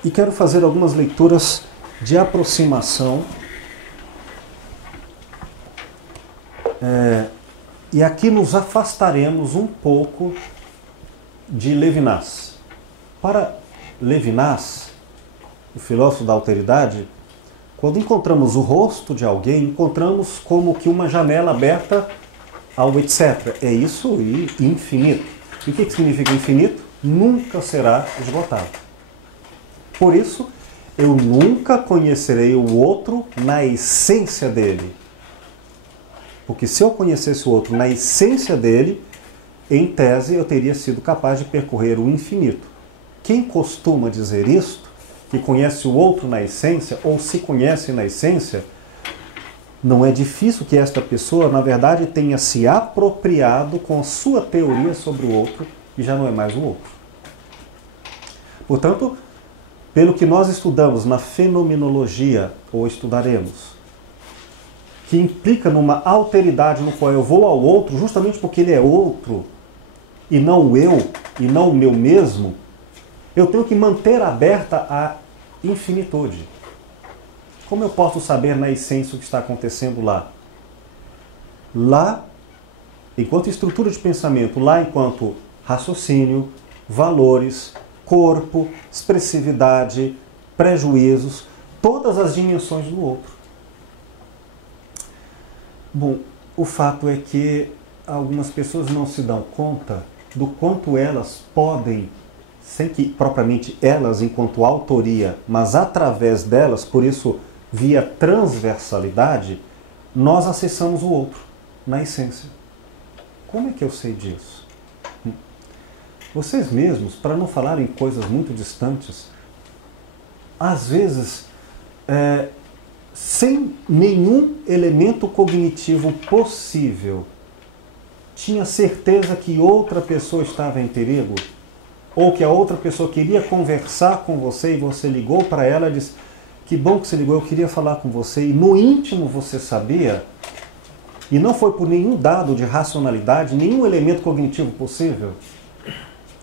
E quero fazer algumas leituras de aproximação. E aqui nos afastaremos um pouco de Levinas. Para Levinas, o filósofo da alteridade, quando encontramos o rosto de alguém, encontramos como que uma janela aberta ao etc. É isso e infinito. E o que significa infinito? Nunca será esgotado. Por isso, eu nunca conhecerei o outro na essência dele. Porque se eu conhecesse o outro na essência dele, em tese eu teria sido capaz de percorrer o infinito. Quem costuma dizer isto, que conhece o outro na essência, ou se conhece na essência, Não é difícil que esta pessoa, na verdade, tenha se apropriado com a sua teoria sobre o outro e já não é mais o outro. Portanto, pelo que nós estudamos na fenomenologia, ou estudaremos, que implica numa alteridade no qual eu vou ao outro, justamente porque ele é outro, e não o eu, e não o meu mesmo, eu tenho que manter aberta a infinitude. Como eu posso saber na essência o que está acontecendo lá? Lá, enquanto estrutura de pensamento, lá enquanto raciocínio, valores, corpo, expressividade, prejuízos, todas as dimensões do outro. Bom, o fato é que algumas pessoas não se dão conta do quanto elas podem, sem que propriamente elas enquanto autoria, mas através delas, por isso via transversalidade, nós acessamos o outro, na essência. Como é que eu sei disso? Vocês mesmos, para não falar em coisas muito distantes, às vezes, sem nenhum elemento cognitivo possível, tinha certeza que outra pessoa estava em perigo, ou que a outra pessoa queria conversar com você e você ligou para ela e disse: que bom que você ligou, eu queria falar com você, e no íntimo você sabia, e não foi por nenhum dado de racionalidade, nenhum elemento cognitivo possível.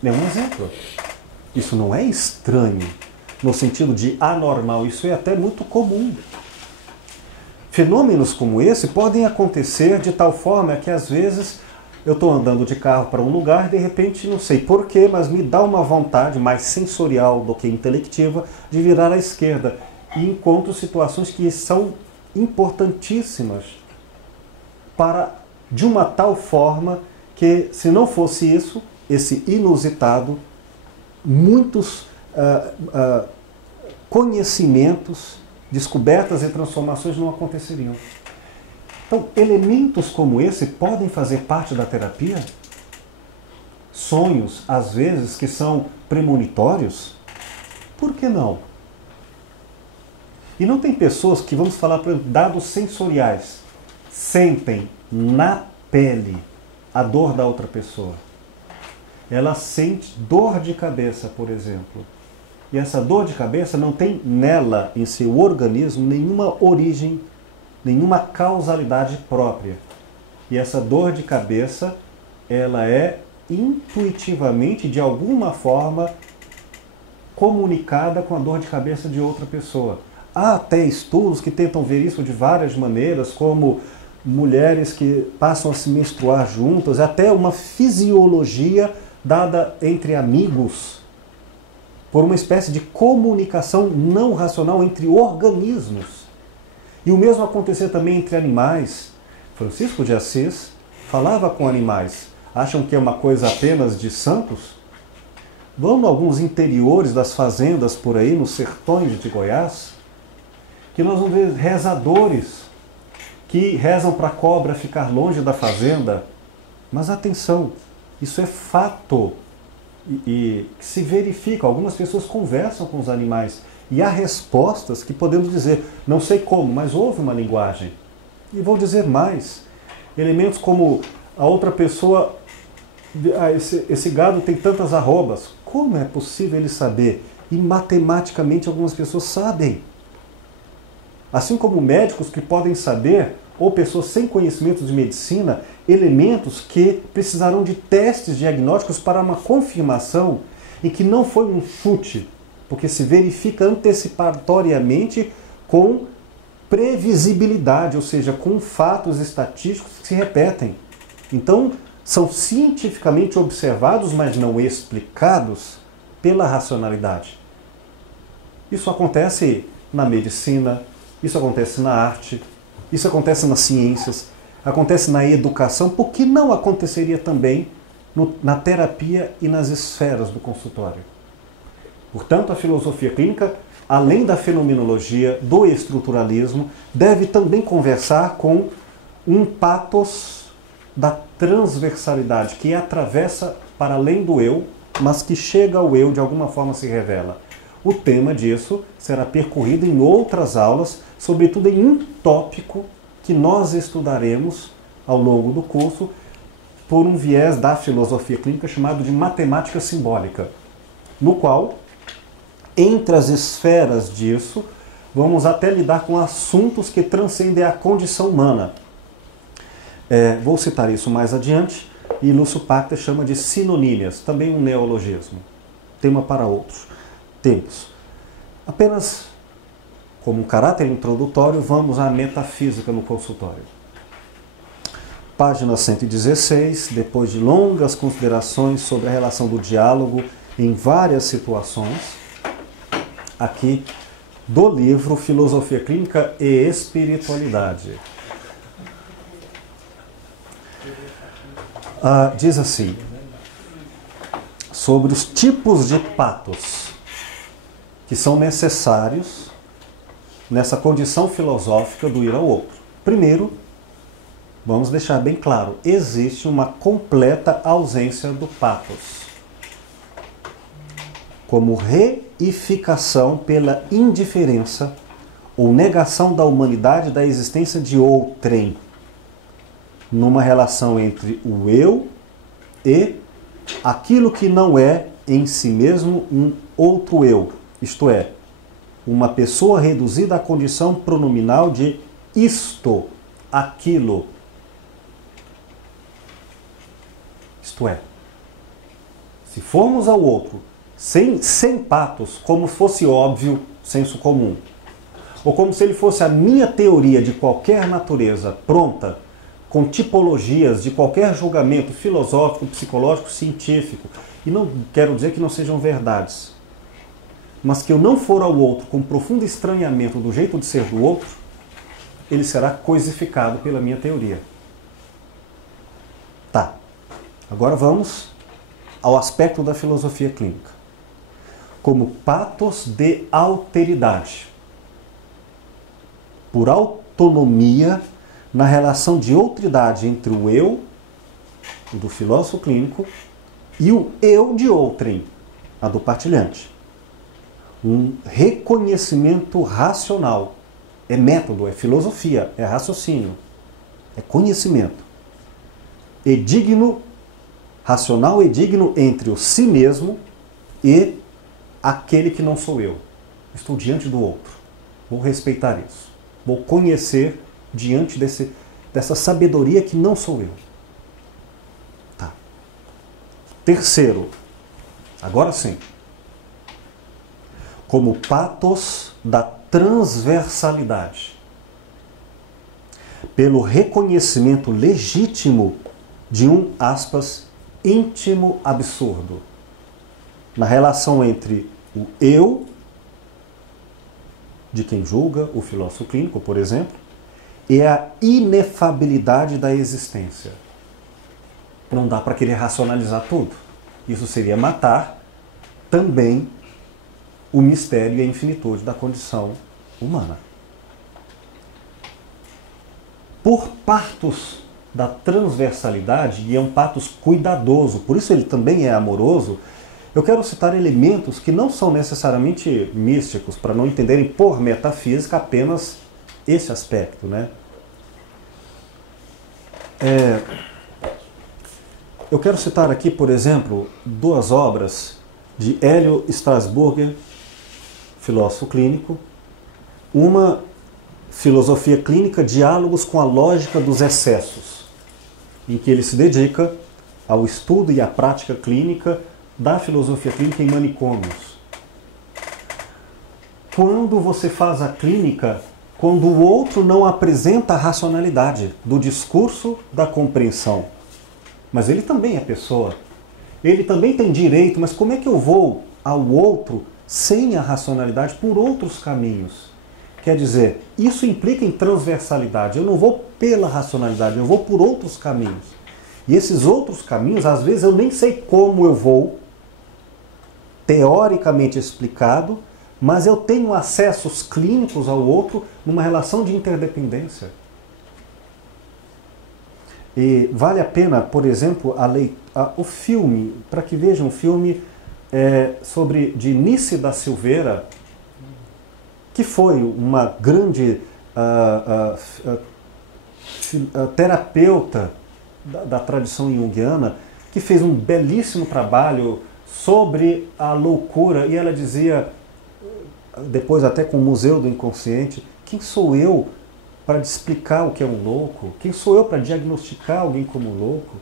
É um exemplo. Isso não é estranho, no sentido de anormal, isso é até muito comum. Fenômenos como esse podem acontecer de tal forma que às vezes eu estou andando de carro para um lugar e de repente, não sei porquê, mas me dá uma vontade mais sensorial do que intelectiva de virar à esquerda. E encontro situações que são importantíssimas de uma tal forma que, se não fosse isso, esse inusitado, muitos conhecimentos, descobertas e transformações não aconteceriam. Então, elementos como esse podem fazer parte da terapia? Sonhos, às vezes, que são premonitórios? Por que não? E não tem pessoas que, vamos falar por dados sensoriais, sentem na pele a dor da outra pessoa. Ela sente dor de cabeça, por exemplo. E essa dor de cabeça não tem nela, em seu organismo, nenhuma origem, nenhuma causalidade própria. E essa dor de cabeça, ela é intuitivamente, de alguma forma, comunicada com a dor de cabeça de outra pessoa. Há até estudos que tentam ver isso de várias maneiras, como mulheres que passam a se menstruar juntas, até uma fisiologia dada entre amigos, por uma espécie de comunicação não racional entre organismos. E o mesmo acontecia também entre animais. Francisco de Assis falava com animais. Acham que é uma coisa apenas de santos? Vão em alguns interiores das fazendas por aí, nos sertões de Goiás, que nós vamos ver rezadores que rezam para a cobra ficar longe da fazenda. Mas atenção, isso é fato e se verifica. Algumas pessoas conversam com os animais e há respostas que podemos dizer, não sei como, mas houve uma linguagem. E vou dizer mais, elementos como a outra pessoa, esse gado tem tantas arrobas, como é possível ele saber? E matematicamente algumas pessoas sabem. Assim como médicos que podem saber, ou pessoas sem conhecimentos de medicina, elementos que precisarão de testes diagnósticos para uma confirmação e que não foi um chute, porque se verifica antecipatoriamente com previsibilidade, ou seja, com fatos estatísticos que se repetem. Então, são cientificamente observados, mas não explicados pela racionalidade. Isso acontece na medicina, isso acontece na arte, isso acontece nas ciências, acontece na educação, por que não aconteceria também na terapia e nas esferas do consultório? Portanto, a filosofia clínica, além da fenomenologia, do estruturalismo, deve também conversar com um pathos da transversalidade, que atravessa para além do eu, mas que chega ao eu, de alguma forma se revela. O tema disso será percorrido em outras aulas, sobretudo em um tópico que nós estudaremos ao longo do curso por um viés da filosofia clínica chamado de matemática simbólica, no qual, entre as esferas disso, vamos até lidar com assuntos que transcendem a condição humana. Vou citar isso mais adiante, e Lúcio Pacter chama de sinonímias, também um neologismo, tema para outros tempos. Apenas como um caráter introdutório, vamos à metafísica no consultório. Página 116, depois de longas considerações sobre a relação do diálogo em várias situações, aqui do livro Filosofia Clínica e Espiritualidade. Diz assim, sobre os tipos de patos que são necessários nessa condição filosófica do ir ao outro. Primeiro, vamos deixar bem claro, existe uma completa ausência do patos, como reificação pela indiferença ou negação da humanidade da existência de outrem, numa relação entre o eu e aquilo que não é em si mesmo um outro eu, isto é, uma pessoa reduzida à condição pronominal de isto, aquilo. Isto é, se formos ao outro sem patos, como fosse óbvio, senso comum, ou como se ele fosse a minha teoria de qualquer natureza pronta, com tipologias de qualquer julgamento filosófico, psicológico, científico, e não quero dizer que não sejam verdades, mas que eu não for ao outro com profundo estranhamento do jeito de ser do outro, ele será coisificado pela minha teoria. Tá. Agora vamos ao aspecto da filosofia clínica. Como patos de alteridade. Por autonomia na relação de outridade entre o eu, o do filósofo clínico, e o eu de outrem, a do partilhante. Um reconhecimento racional. É método, é filosofia, é raciocínio, é conhecimento. E digno, racional e digno entre o si mesmo e aquele que não sou eu. Estou diante do outro. Vou respeitar isso. Vou conhecer diante dessa sabedoria que não sou eu. Tá. Terceiro, agora sim, como patos da transversalidade, pelo reconhecimento legítimo de um, aspas, íntimo absurdo, na relação entre o eu, de quem julga, o filósofo clínico, por exemplo, e a inefabilidade da existência. Não dá para querer racionalizar tudo. Isso seria matar também o mistério e a infinitude da condição humana. Por patos da transversalidade, e é um patos cuidadoso, por isso ele também é amoroso, eu quero citar elementos que não são necessariamente místicos, para não entenderem por metafísica apenas esse aspecto, né? Eu quero citar aqui, por exemplo, duas obras de Hélio Strasburger, filósofo clínico, uma Filosofia Clínica, Diálogos com a Lógica dos Excessos, em que ele se dedica ao estudo e à prática clínica da filosofia clínica em manicômios. Quando você faz a clínica, quando o outro não apresenta a racionalidade do discurso da compreensão, mas ele também é pessoa, ele também tem direito, mas como é que eu vou ao outro sem a racionalidade por outros caminhos? Quer dizer, isso implica em transversalidade. Eu não vou pela racionalidade, eu vou por outros caminhos. E esses outros caminhos, às vezes, eu nem sei como eu vou, teoricamente explicado, mas eu tenho acessos clínicos ao outro numa relação de interdependência. E vale a pena, por exemplo, o filme, para que vejam um filme de Nice da Silveira, que foi uma grande terapeuta da tradição junguiana, que fez um belíssimo trabalho sobre a loucura, e ela dizia, depois até com o Museu do Inconsciente, quem sou eu para explicar o que é um louco? Quem sou eu para diagnosticar alguém como louco?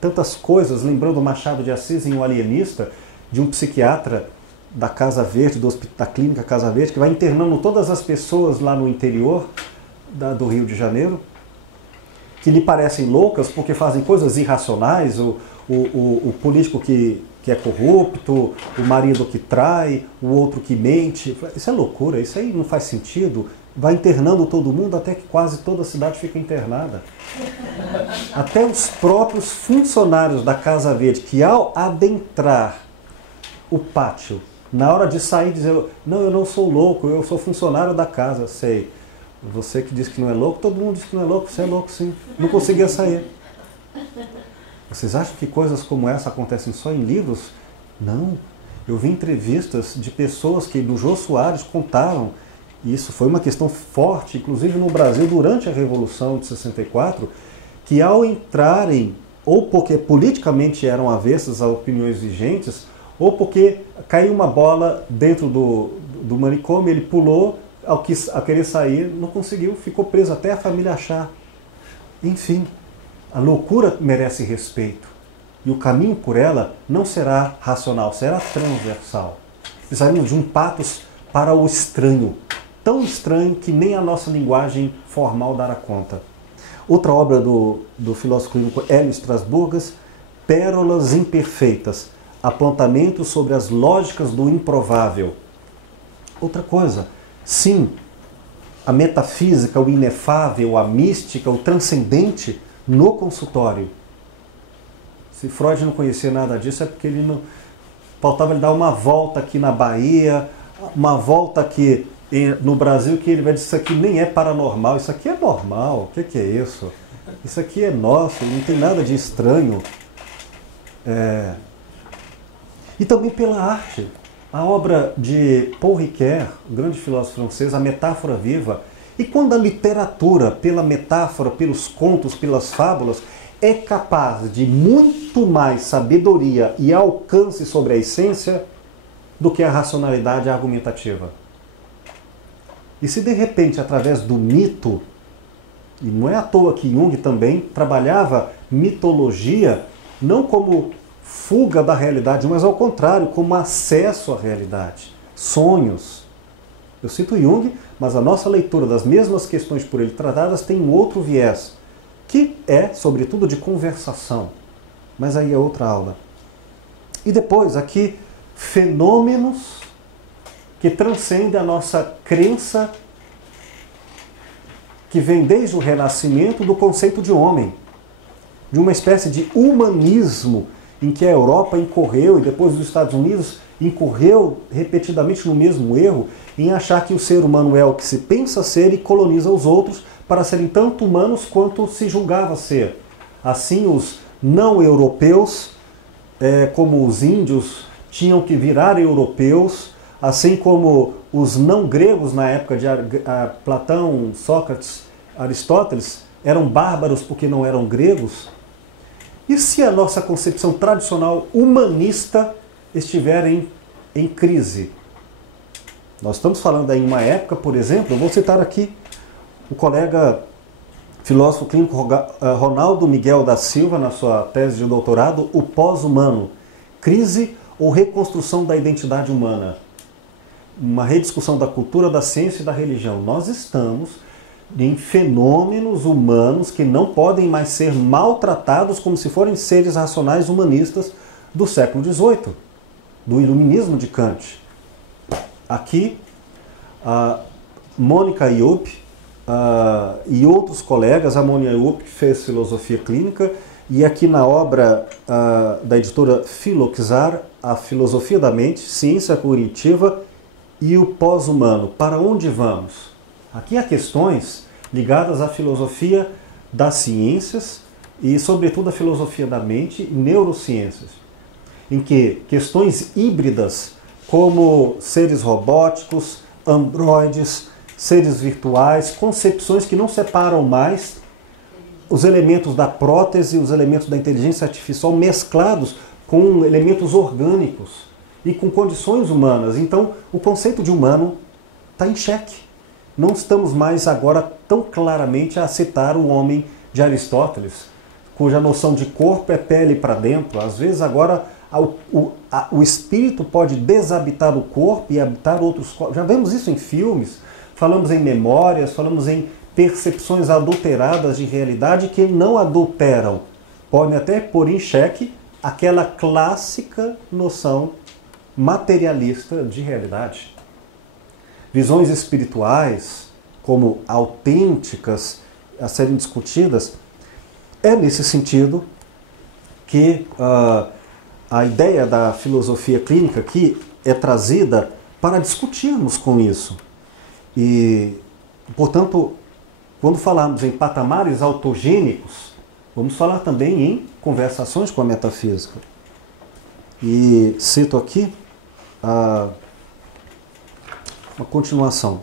Tantas coisas, lembrando Machado de Assis em O Alienista, de um psiquiatra da Casa Verde, da clínica Casa Verde, que vai internando todas as pessoas lá no interior do Rio de Janeiro, que lhe parecem loucas porque fazem coisas irracionais, o político que é corrupto, o marido que trai, o outro que mente. Isso é loucura, isso aí não faz sentido. Vai internando todo mundo até que quase toda a cidade fica internada. Até os próprios funcionários da Casa Verde, que ao adentrar o pátio, na hora de sair, dizer, não, eu não sou louco, eu sou funcionário da casa, sei. Você que diz que não é louco, todo mundo diz que não é louco, você é louco sim. Não conseguia sair. Vocês acham que coisas como essa acontecem só em livros? Não. Eu vi entrevistas de pessoas que no Jô Soares contaram, e isso foi uma questão forte, inclusive no Brasil, durante a Revolução de 64, que ao entrarem, ou porque politicamente eram avessas a opiniões vigentes, ou porque caiu uma bola dentro do manicômio, ele pulou, ao querer sair, não conseguiu, ficou preso até a família achar. Enfim, a loucura merece respeito. E o caminho por ela não será racional, será transversal. Precisaremos de um patos para o estranho, tão estranho que nem a nossa linguagem formal dará conta. Outra obra do filósofo clínico Hélio Strasburgas, Pérolas Imperfeitas, apontamentos sobre as lógicas do improvável. Outra coisa, sim, a metafísica, o inefável, a mística, o transcendente no consultório. Se Freud não conhecia nada disso é porque ele não... faltava ele dar uma volta aqui na Bahia, uma volta aqui no Brasil, que ele vai dizer, isso aqui nem é paranormal, isso aqui é normal, o que é isso? Isso aqui é nosso, não tem nada de estranho. E também pela arte. A obra de Paul Ricoeur, o grande filósofo francês, A Metáfora Viva. E quando a literatura, pela metáfora, pelos contos, pelas fábulas, é capaz de muito mais sabedoria e alcance sobre a essência do que a racionalidade argumentativa. E se de repente, através do mito, e não é à toa que Jung também trabalhava mitologia, não como fuga da realidade, mas ao contrário, como acesso à realidade, sonhos. Eu cito Jung, mas a nossa leitura das mesmas questões por ele tratadas tem um outro viés, que é, sobretudo, de conversação. Mas aí é outra aula. E depois, aqui, fenômenos que transcendem a nossa crença, que vem desde o Renascimento do conceito de homem, de uma espécie de humanismo em que a Europa incorreu, e depois os Estados Unidos incorreu repetidamente no mesmo erro, em achar que o ser humano é o que se pensa ser e coloniza os outros para serem tanto humanos quanto se julgava ser. Assim, os não-europeus, como os índios, tinham que virar europeus, assim como os não-gregos na época de Platão, Sócrates, Aristóteles, eram bárbaros porque não eram gregos. E se a nossa concepção tradicional humanista estiver em crise? Nós estamos falando aí em uma época, por exemplo, eu vou citar aqui o colega filósofo clínico Ronaldo Miguel da Silva, na sua tese de doutorado, O Pós-Humano, Crise ou Reconstrução da Identidade Humana. Uma rediscussão da cultura, da ciência e da religião. Nós estamos em fenômenos humanos que não podem mais ser maltratados como se forem seres racionais humanistas do século XVIII, do iluminismo de Kant. Aqui, a Mônica Iup e outros colegas, a Mônica Iup, que fez filosofia clínica, e aqui na obra da editora Filoxar, A Filosofia da Mente, Ciência Cognitiva e o Pós-Humano. Para onde vamos? Aqui há questões ligadas à filosofia das ciências e, sobretudo, à filosofia da mente e neurociências, em que questões híbridas, como seres robóticos, androides, seres virtuais, concepções que não separam mais os elementos da prótese, os elementos da inteligência artificial mesclados com elementos orgânicos e com condições humanas. Então, o conceito de humano está em xeque. Não estamos mais agora tão claramente a citar o homem de Aristóteles, cuja noção de corpo é pele para dentro. Às vezes agora o espírito pode desabitar o corpo e habitar outros corpos. Já vemos isso em filmes, falamos em memórias, falamos em percepções adulteradas de realidade que não adulteram. Podem até pôr em xeque aquela clássica noção materialista de realidade. Visões espirituais, como autênticas a serem discutidas, é nesse sentido que a ideia da filosofia clínica aqui é trazida para discutirmos com isso. E, portanto, quando falamos em patamares autogênicos, vamos falar também em conversações com a metafísica. E cito aqui uma continuação.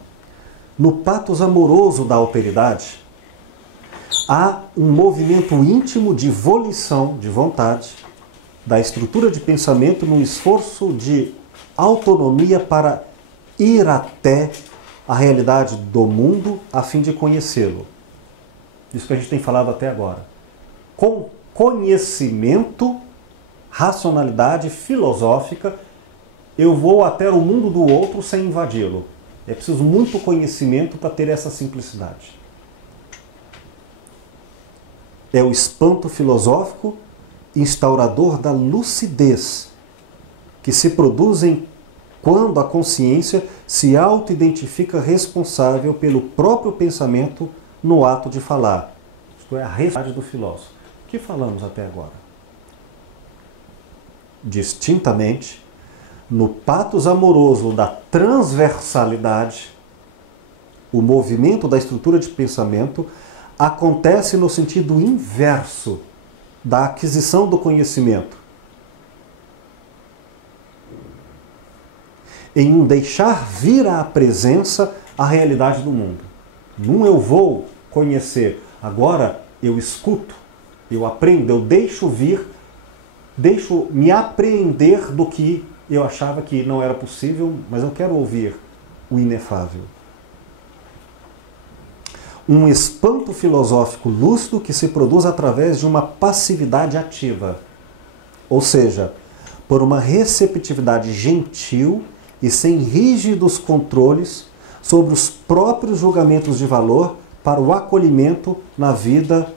No patos amoroso da alteridade, há um movimento íntimo de volição, de vontade, da estrutura de pensamento num esforço de autonomia para ir até a realidade do mundo a fim de conhecê-lo. Isso que a gente tem falado até agora. Com conhecimento, racionalidade filosófica, eu vou até o mundo do outro sem invadi-lo. É preciso muito conhecimento para ter essa simplicidade. É o espanto filosófico instaurador da lucidez que se produzem quando a consciência se auto-identifica responsável pelo próprio pensamento no ato de falar. Isto é a realidade do filósofo. O que falamos até agora? Distintamente, no patos amoroso da transversalidade, o movimento da estrutura de pensamento acontece no sentido inverso da aquisição do conhecimento. Em um deixar vir à presença a realidade do mundo. Num eu vou conhecer, agora eu escuto, eu aprendo, eu deixo vir, deixo me apreender do que eu achava que não era possível, mas eu quero ouvir o inefável. Um espanto filosófico lúcido que se produz através de uma passividade ativa, ou seja, por uma receptividade gentil e sem rígidos controles sobre os próprios julgamentos de valor para o acolhimento na vida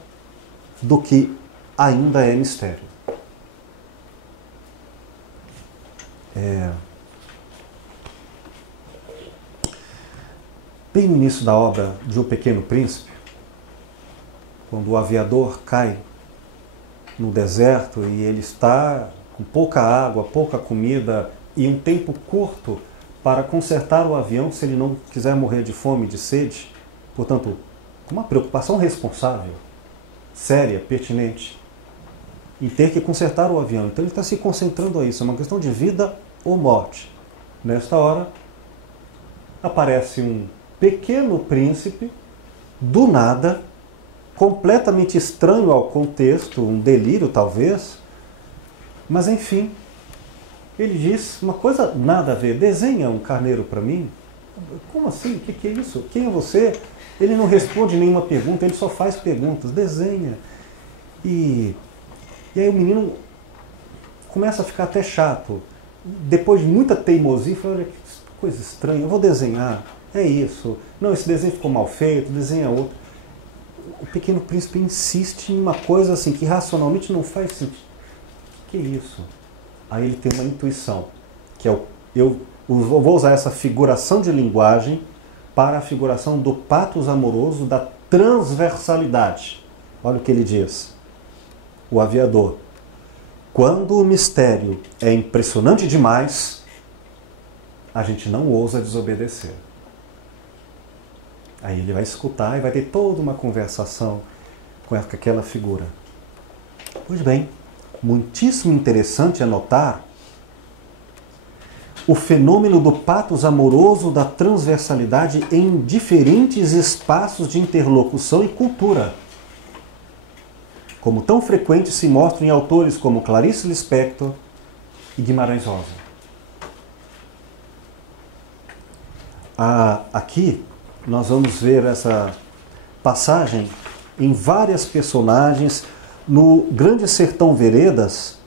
do que ainda é mistério. Bem no início da obra de O Pequeno Príncipe, quando o aviador cai no deserto e ele está com pouca água, pouca comida e um tempo curto para consertar o avião se ele não quiser morrer de fome e de sede, portanto, com uma preocupação responsável, séria, pertinente, em ter que consertar o avião. Então ele está se concentrando a isso, é uma questão de vida ou morte. Nesta hora, aparece um pequeno príncipe, do nada, completamente estranho ao contexto, um delírio talvez, mas enfim, ele diz uma coisa nada a ver, desenha um carneiro para mim. Como assim? O que é isso? Quem é você? Ele não responde nenhuma pergunta, ele só faz perguntas, desenha. E aí o menino começa a ficar até chato. Depois de muita teimosia, fala, olha que coisa estranha, eu vou desenhar. É isso. Não, esse desenho ficou mal feito, desenha outro. O Pequeno Príncipe insiste em uma coisa assim que racionalmente não faz sentido. O que é isso? Aí ele tem uma intuição, que é eu vou usar essa figuração de linguagem para a figuração do patos amoroso da transversalidade. Olha o que ele diz. O aviador. Quando o mistério é impressionante demais, a gente não ousa desobedecer. Aí ele vai escutar e vai ter toda uma conversação com aquela figura. Pois bem, muitíssimo interessante é notar o fenômeno do patos amoroso da transversalidade em diferentes espaços de interlocução e cultura, como tão frequente se mostra em autores como Clarice Lispector e Guimarães Rosa. Aqui nós vamos ver essa passagem em várias personagens. No Grande Sertão Veredas,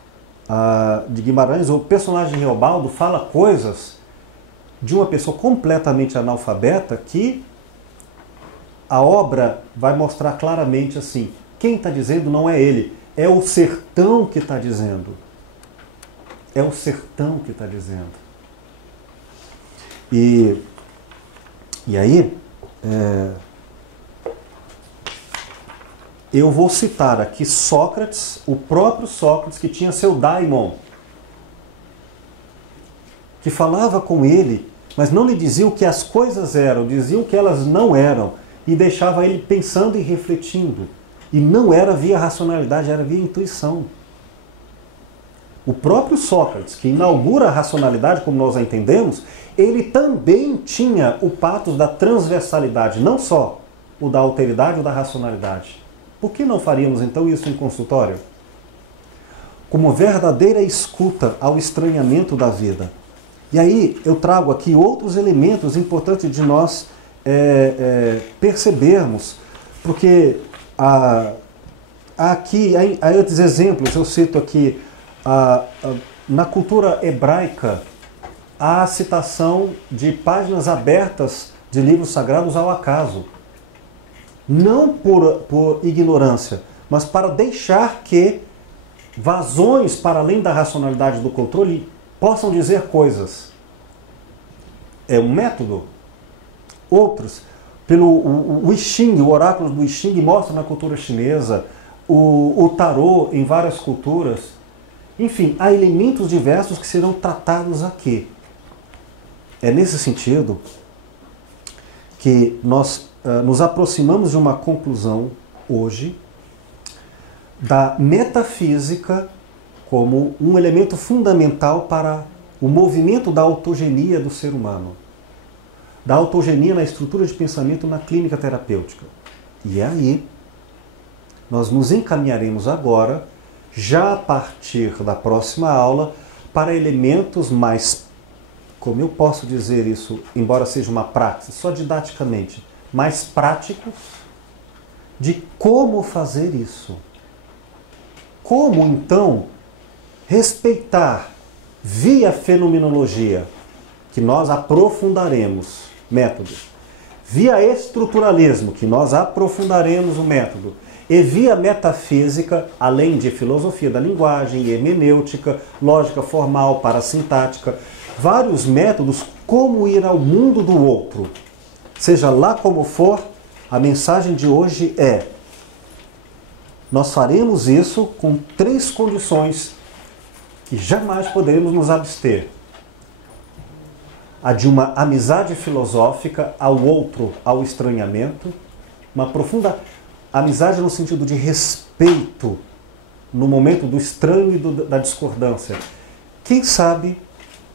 de Guimarães, o personagem Reobaldo fala coisas de uma pessoa completamente analfabeta que a obra vai mostrar claramente assim, quem está dizendo não é ele, é o sertão que está dizendo. É o sertão que está dizendo. E aí, eu vou citar aqui Sócrates, o próprio Sócrates, que tinha seu daimon, que falava com ele, mas não lhe dizia o que as coisas eram, dizia o que elas não eram, e deixava ele pensando e refletindo. E não era via racionalidade, era via intuição. O próprio Sócrates, que inaugura a racionalidade como nós a entendemos, ele também tinha o patos da transversalidade, não só o da alteridade ou da racionalidade. Por que não faríamos então isso em consultório? Como verdadeira escuta ao estranhamento da vida. E aí eu trago aqui outros elementos importantes de nós percebermos, porque aqui, há outros exemplos, eu cito aqui, na cultura hebraica, há a citação de páginas abertas de livros sagrados ao acaso. Não por ignorância, mas para deixar que vazões para além da racionalidade do controle possam dizer coisas. É um método. Outros, o I Ching, o oráculo do I Ching mostra na cultura chinesa, o tarô em várias culturas. Enfim, há elementos diversos que serão tratados aqui. É nesse sentido que nós nos aproximamos de uma conclusão hoje da metafísica como um elemento fundamental para o movimento da autogenia do ser humano, da autogenia na estrutura de pensamento na clínica terapêutica. E aí nós nos encaminharemos agora, já a partir da próxima aula, para elementos mais, como eu posso dizer isso, embora seja uma prática, só didaticamente, mais práticos de como fazer isso. Como, então, respeitar via fenomenologia, que nós aprofundaremos métodos, via estruturalismo, que nós aprofundaremos o método, e via metafísica, além de filosofia da linguagem, hermenêutica, lógica formal, parasintática, vários métodos, como ir ao mundo do outro. Seja lá como for, a mensagem de hoje é: nós faremos isso com 3 condições que jamais poderemos nos abster. A de uma amizade filosófica ao outro, ao estranhamento, uma profunda amizade no sentido de respeito no momento do estranho e da discordância. Quem sabe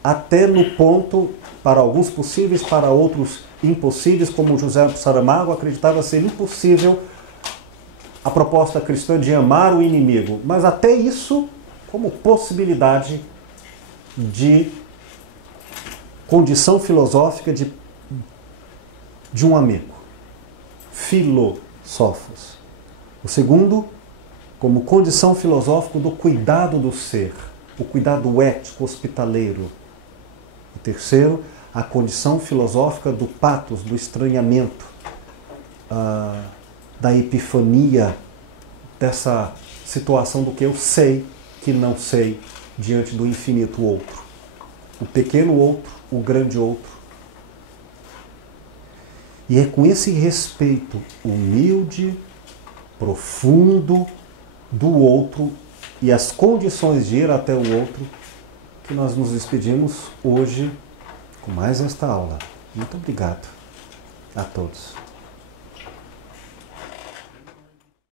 até no ponto, para alguns possíveis, para outros impossíveis, como José Saramago acreditava ser impossível a proposta cristã de amar o inimigo, mas até isso como possibilidade de condição filosófica de um amigo. Filosófos. O segundo, como condição filosófica do cuidado do ser, o cuidado ético, hospitaleiro. O terceiro, a condição filosófica do patos, do estranhamento, da epifania, dessa situação do que eu sei que não sei diante do infinito outro. O pequeno outro, o grande outro. E é com esse respeito humilde, profundo do outro e as condições de ir até o outro que nós nos despedimos hoje com mais esta aula. Muito obrigado a todos.